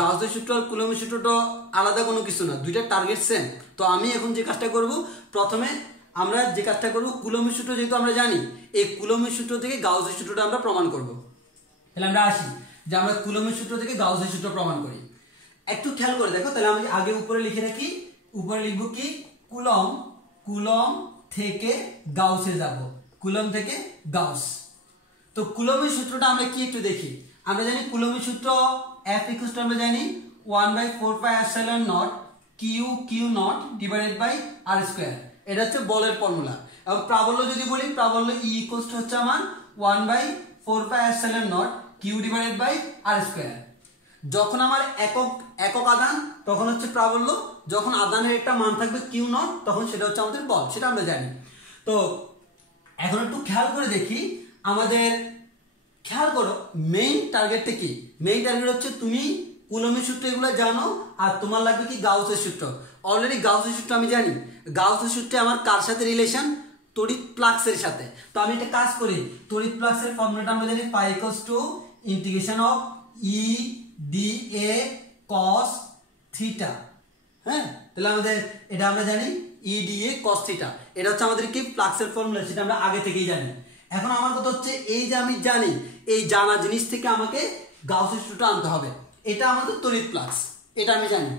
গাউসের সূত্র আর কুলমের সূত্রটা আলাদা কোনো কিছু না, দুইটা টার্গেট সেম। তো আমি এখন যে কাজটা করব, প্রথমে আমরা যে কাজটা করব, কুলমের সূত্র যেহেতু আমরা জানি, এই কুলমের সূত্র থেকে গাউসের সূত্রটা আমরা প্রমাণ করব। তাহলে আমরা আসি যে আমরা কুলমের সূত্র থেকে গাউসের সূত্র প্রমাণ করি। একটু খেয়াল করে দেখো, তাহলে আমি আগে উপরে লিখে রাখি, উপরে লিখবো কি কুলম, কুলম থেকে গাউসে যাব, কুলম থেকে গাউস। তো কুলমের সূত্রটা আমরা কি একটু দেখি। আমরা জানি কুলমের সূত্র F ইকুয়ালস টু আমরা জানি 1/4 pi epsilon naught Q Q naught divided by R square. এটা হচ্ছে বলের ফর্মুলা। এবং প্রাবল্য যদি বলি, প্রাবল্য E ইকুয়ালস টু হচ্ছে আমার 1/4 pi epsilon naught Q divided by R square. যখন আমার একক আধান তখন হচ্ছে প্রাবল্য, যখন আধানের একটা মান থাকবে কিউ নট তখন সেটা হচ্ছে আমাদের বল, সেটা আমরা জানি। তো এখন একটু খেয়াল করে দেখি, আমাদের খেয়াল করো মেইন টার্গেটটা কি। মেইন টার্গেট হচ্ছে তুমি কুলমের সূত্র এগুলো জানো, আর তোমার লাগবে কি গাউসের সূত্র। অলরেডি গাউসের সূত্র আমি জানি, গাউসের সূত্রে আমার কার সাথে রিলেশন, তড়িৎ ফ্লাক্সের সাথে। তো আমি একটা কাজ করি, তড়িৎ ফ্লাক্সের ফর্মুলাটা আমরা জানি phi equals to integration of E D A cos theta. হ্যাঁ, তাহলে আমাদের এটা আমরা জানি E D A cos theta, এটা হচ্ছে আমাদের কি ফ্লাক্সের ফর্মুলা, সেটা আমরা আগে থেকেই জানি। এখন আমার কথা হচ্ছে এই যে আমি জানি, এই জানা জিনিস থেকে আমাকে গাউসের সূত্রটা আনতে হবে। এটা আমাদের তড়িৎ ফ্লাক্স, এটা আমি জানি।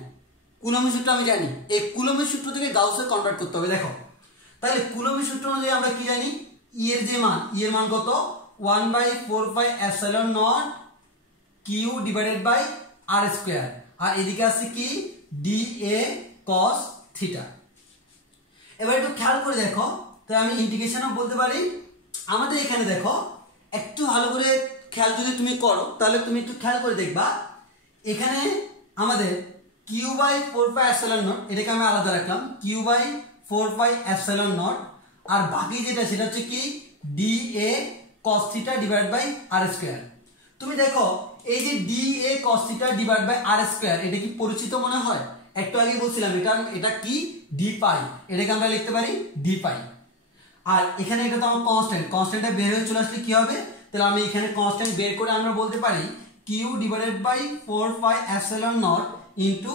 কুলমের সূত্র আমি জানি, এই কুলমের সূত্র থেকে গাউসে কনভার্ট করতে হবে। দেখো তাহলে কুলমের সূত্র অনুযায়ী আমরা কি জানি, ই এর যে মান, ই এর মান কত 1/4 pi epsilon naught Q divided by R square, আর এদিকে আছে কি ডি এ কস থিটা। এবার একটু খেয়াল করে দেখো, তো আমি ইন্টিগ্রেশনও বলতে পারি। আমাদের এখানে দেখো একটু ভালো করে খেয়াল যদি তুমি করো, তাহলে তুমি একটু খেয়াল করে দেখবা, এখানে আমাদের Q by 4 pi epsilon naught, এটাকে আমি আলাদা রাখলাম, Q by 4 pi epsilon naught, আর বাকি যেটা সেটা হচ্ছে কি D A cos theta divide by R square. তুমি দেখো এই যে D A cos theta divide by R square, এটা কি পরিচিত মনে হয়? একটু আগে বলছিলাম এটা কি ডি পাই, এটাকে আমরা লিখতে পারি ডি পাই। আর এখানে এটা তো আমার কনস্ট্যান্ট, কনস্ট্যান্টটা বের হয়ে চলে আসলে কি হবে, তাহলে আমি এখানে কনস্ট্যান্ট বের করে আমরা বলতে পারি Q divided by 4 pi epsilon naught into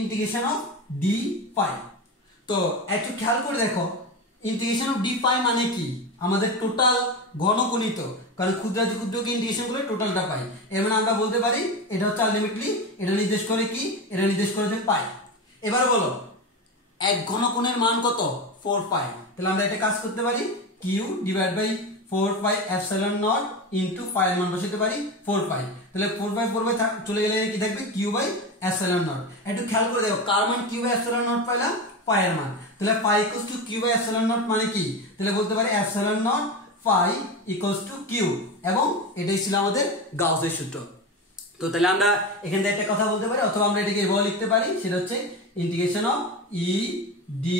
integration of D phi. তো একটু খেয়াল করে দেখো, ইন্টিগ্রেশন অফ ডি পাই মানে কি, আমাদের টোটাল ঘনকোণিত, কারণ ক্ষুদ্রাতি ক্ষুদ্রকে ইন্টিগ্রেশন করলে টোটালটা পাই। এর মানে আমরা বলতে পারি এটা হচ্ছে আলটিমেটলি, এটা নির্দেশ করে কি, এটা নির্দেশ করে যে পাই। এবার বলো এক ঘনকোণের মান কত 4 পাই, তাহলে আমরা একটা কাজ করতে পারি, Q divide by 4 pi epsilon naught into pi এর মান বসাতে পারি 4 পাই। তাহলে 4 পাই চলে গেলে কি থাকবে, কিউ বাই এপসাইলন নট। একটু খেয়াল করে দেখো, কার মান কিউ বাই এপসাইলন নট পাইলাম, পাই এর মান। তাহলে phi equals to Q by epsilon naught মানে কি, তাহলে বলতে পারি epsilon naught phi equals to Q, এবং এটাই ছিল আমাদের গাউসের সূত্র। তো তাহলে আমরা এখান থেকে একটা কথা বলতে পারি, অথবা আমরা এটাকে এভাবে লিখতে পারি, সেটা হচ্ছে integration of E D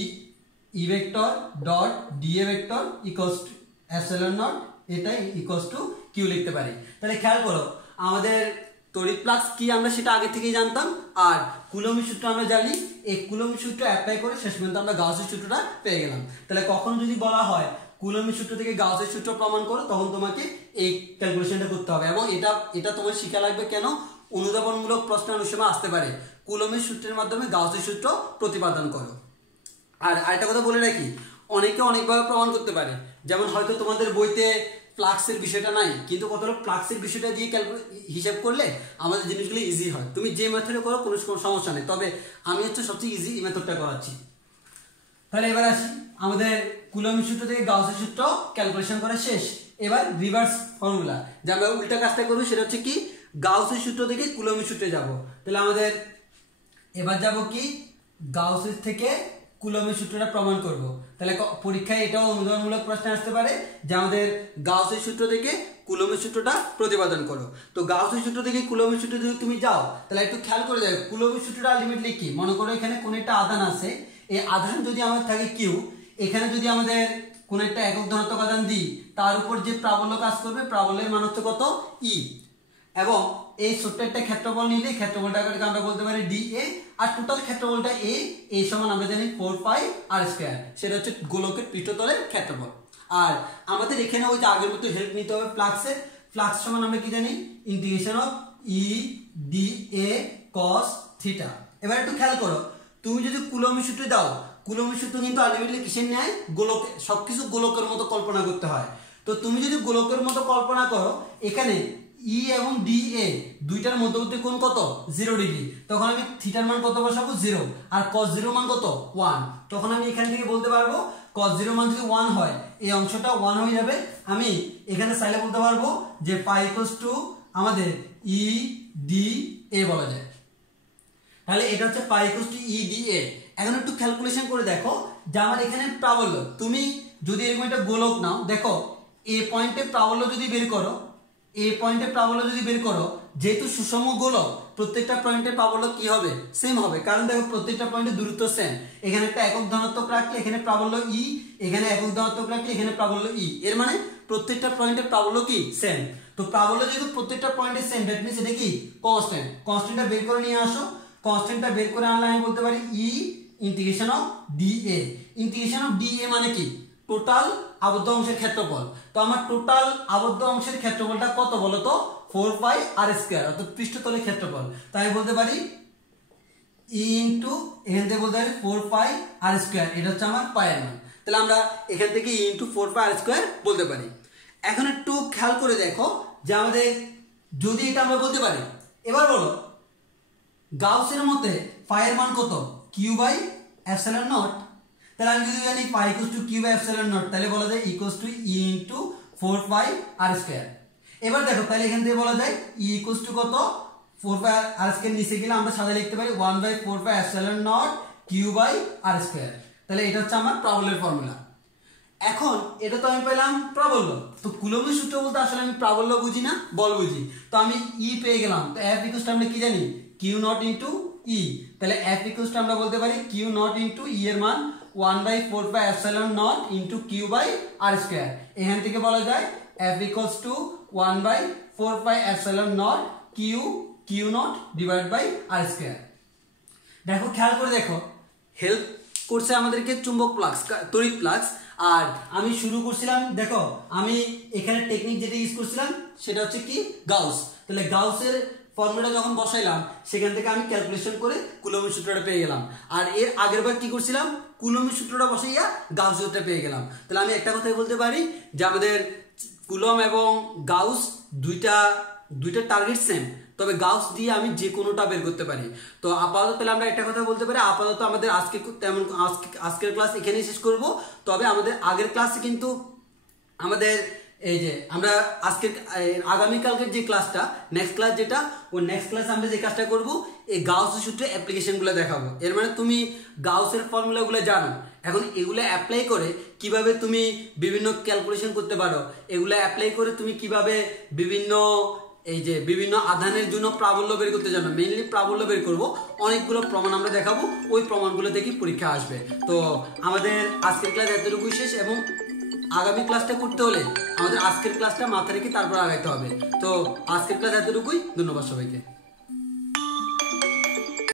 E vector dot d A vector equals to epsilon not, এটাই ইকুয়ালস টু কিউ লিখতে পারি। তাহলে খেয়াল করো, আমাদের তড়িৎ ফ্লাক্স কি আমরা সেটা আগে থেকেই জানতাম, আর কুলমের সূত্র আমরা জানি, এই কুলমের সূত্র অ্যাপ্লাই করে শেষ পর্যন্ত আমরা গাউসের সূত্রটা পেয়ে গেলাম। তাহলে কখন যদি বলা হয় কুলমের সূত্র থেকে গাউসের সূত্র প্রমাণ করো, তখন তোমাকে এই ক্যালকুলেশনটা করতে হবে, এবং এটা তোমার শিখা লাগবে। কেন? অনুধাবনমূলক প্রশ্ন অনেক সময় আসতে পারে, কুলমের সূত্রের মাধ্যমে গাউসের সূত্র প্রতিপাদন করো। আর আরেকটা কথা বলে রাখি, অনেকে অনেকভাবে প্রমাণ করতে পারে, যেমন হয়তো তোমাদের বইতে ফ্লাক্সের বিষয়টা নাই, কিন্তু কতটা ফ্লাক্সের বিষয়টা দিয়ে হিসাব করলে আমাদের জিনিসগুলো ইজি হয়। তুমি যে মেথডে করো কোনো সমস্যা নেই, তবে আমি হচ্ছে সবচেয়ে ইজি এই মেথডটা করাচ্ছি। তাহলে এবার আসি, আমাদের কুলমের সূত্র থেকে গাউসের সূত্র ক্যালকুলেশন করা শেষ। এবার রিভার্স ফর্মুলা, যে আমরা উল্টা কাজটা করবো, সেটা হচ্ছে কি গাউসের সূত্র থেকে কুলমের সূত্রে যাব। তাহলে আমাদের এবার যাব কি গাউসের থেকে কুলম্বের সূত্রটা প্রমাণ করব। তাহলে পরীক্ষায় এটাও অনুধাবনমূলক প্রশ্ন আসতে পারে যে আমাদের গাউসের সূত্র থেকে কুলম্বের সূত্রটা প্রতিপাদন করো। তো গাউসের সূত্র থেকে কুলম্বের সূত্র যদি তুমি যাও তাহলে একটু খেয়াল করে দেখো কুলম্বের সূত্রটা আলটিমেটলি কি। মনে করো এখানে কোন একটা আধান আছে, এই আধান যদি আমাদের থাকে কিউ, এখানে যদি আমাদের কোন একটা একক ধনাত্মক আধান দিই তার উপর যে প্রাবল্য কাজ করবে, প্রাবল্যের মান হচ্ছে কত ই, এবং এই ছোট্ট একটা ক্ষেত্রফল নিলে ক্ষেত্রফলটাকে আমরা বলতে পারি ডি এ, আর টোটাল ক্ষেত্রফলটা এ সমান আমরা জানি 4 পাই আর স্কয়ার, সেটা হচ্ছে গোলকের পৃষ্ঠতলের ক্ষেত্রফল। আর আমাদের এখানে ওই যে আগের মতো হেল্প নিতে হবে ফ্লাক্সের, ফ্লাক্স সমান আমরা কি জানি integration of E D A cos theta. এবার একটু খেয়াল করো, তুমি যদি কুলম্বের সূত্র দাও, কুলম্বের সূত্র কিন্তু আলটিমেটলি কিসের ন্যায়, গোলক, সবকিছু গোলকের মতো কল্পনা করতে হয়। তো তুমি যদি গোলকের মতো কল্পনা করো, এখানে ই এবং ডি এ দুইটার মধ্যবর্তী কোণ কত 0 ডিগ্রি, তখন আমি থিটার মান কত বসাবো 0, আর cos 0 মান কত 1, তখন আমি এখান থেকে বলতে পারবো cos 0 মান যদি 1 হয় এই অংশটা 1 হয়ে যাবে। আমি এখানে চাইলে বলতে পারবো যে পাই ইকুয়ালস টু আমাদের ই ডি এ বলা যায়। তাহলে এটা হচ্ছে phi equals to E D A. এখন একটু ক্যালকুলেশন করে দেখো যে আমার এখানে প্রাবল্য, তুমি যদি এরকম একটা গোলক নাও, দেখো এ পয়েন্টে প্রাবল্য যদি বের করো, এ পয়েন্টে প্রাবল্য যদি বের করো, যেহেতু সুষম গোলক প্রত্যেকটা পয়েন্টে প্রাবল্য কি হবে সেম হবে, কারণ দেখো প্রত্যেকটা পয়েন্টে দূরত্ব সেম। এখানে একটা একক ধনাত্মক রাখলে এখানে প্রাবল্য ই, এখানে একক ধনাত্মক রাখলে এখানে প্রাবল্য ই, এর মানে প্রত্যেকটা পয়েন্টে প্রাবল্য কি সেম। তো প্রাবল্য যেহেতু প্রত্যেকটা পয়েন্টে সেম, দ্যাট মিন্স এটা কি কনস্ট্যান্ট। কনস্ট্যান্টটা বের করে নিয়ে আসো, কনস্ট্যান্টটা বের করে আনলে আমি বলতে পারি E integration of D A. Integration of D A মানে কি টোটাল আবদ্ধ অংশের ক্ষেত্রফল। তো আমার টোটাল আবদ্ধ অংশের ক্ষেত্রফলটা কত বলতো 4 পাই আর স্কয়ার, অর্থাৎ পৃষ্ঠতলের ক্ষেত্রফল। তাই আমি বলতে পারি ই ইনটু এখান থেকে বলতে পারি 4 পাই আর স্কয়ার, এটা হচ্ছে আমার পায়ের মান। তাহলে আমরা এখান থেকে ই ইনটু 4 পাই আর স্কয়ার বলতে পারি। এখন একটু খেয়াল করে দেখো যে আমাদের যদি এটা আমরা বলতে পারি, এবার বলো গাউসের মতে পায়ের মান কত কিউ বাই এপসিলন নট। তাহলে আমি যদি জানি phi equals to Q by epsilon naught, তাহলে বলা যায় equals to E into 4 pi R square. এবার দেখো তাহলে এখান থেকে বলা যায় ই ইকুয়ালস টু কত 4 পাই আর স্কয়ার, নিচে গেলে আমরা সাদা লিখতে পারি 1 by 4 pi epsilon naught Q by R square. তাহলে এটা হচ্ছে আমার প্রাবল্যের ফর্মুলা। এখন এটা তো আমি পেলাম প্রাবল্য। তো কুলম্বের সূত্র বলতে আসলে আমি প্রাবল্য বুঝি না, বল বুঝি। তো আমি ই পেয়ে গেলাম, তো এফ ইকুয়ালস টু আমরা কি জানি কিউ নট ইনটু ই। তাহলে এফ ইকুয়ালস টু আমরা বলতে পারি কিউ নট ইনটু ই এর মান 1 by 4 pi epsilon naught into Q by R square. এখান থেকে বলা যায় F equals to 1 by 4 pi epsilon naught Q naught divide by R square. দেখো খেয়াল করে দেখো, হেল্প করছে আমাদেরকে চুম্বক ফ্লাক্স, তড়িৎ ফ্লাক্স। আর আমি শুরু করছিলাম, দেখো আমি এখানে টেকনিক যেটা ইউজ করছিলাম সেটা হচ্ছে কি গাউস। তাহলে গাউসের ফর্মুলা যখন বসাইলাম সেখান থেকে আমি ক্যালকুলেশন করে কুলম্বের সূত্রটা পেয়ে গেলাম। আর এর আগের বার কি করছিলাম কুলম্বের সূত্রটা বসাইয়া গাউস সূত্রটা পেয়ে গেলাম। তাহলে আমি একটা কথাই বলতে পারি যে আমাদের কুলম্ব এবং গাউস দুইটা টার্গেট সেম, তবে গাউস দিয়ে আমি যে কোনোটা বের করতে পারি। তো আপাতত তাহলে আমরা একটা কথা বলতে পারি, আপাতত আমাদের আজকের ক্লাস এখানেই শেষ করব। তবে আমাদের আগের ক্লাসে কিন্তু আমাদের এই যে আমরা আজকের আগামীকালকের যে ক্লাসটা নেক্সট ক্লাস যেটা, ওই নেক্সট ক্লাসে আমরা যে কাজটা করব এই গাউসের সূত্রে অ্যাপ্লিকেশনগুলো দেখাবো। এর মানে তুমি গাউসের ফর্মুলাগুলো জানো, এখন এগুলো অ্যাপ্লাই করে কিভাবে তুমি বিভিন্ন ক্যালকুলেশন করতে পারো, এগুলো অ্যাপ্লাই করে তুমি কিভাবে বিভিন্ন আধানের জন্য প্রাবল্য বের করতে জানো। মেইনলি প্রাবল্য বের করব, অনেকগুলো প্রমাণ আমরা দেখাবো, ওই প্রমাণগুলো দেখি পরীক্ষা আসবে। তো আমাদের আজকের ক্লাস এতটুকুই শেষ, এবং আগামী ক্লাসটা করতে হলে আমাদের আজকের ক্লাসটা মাথা রেখে তারপর আগাইতে হবে। তো আজকের ক্লাস এতটুকুই, ধন্যবাদ সবাইকে।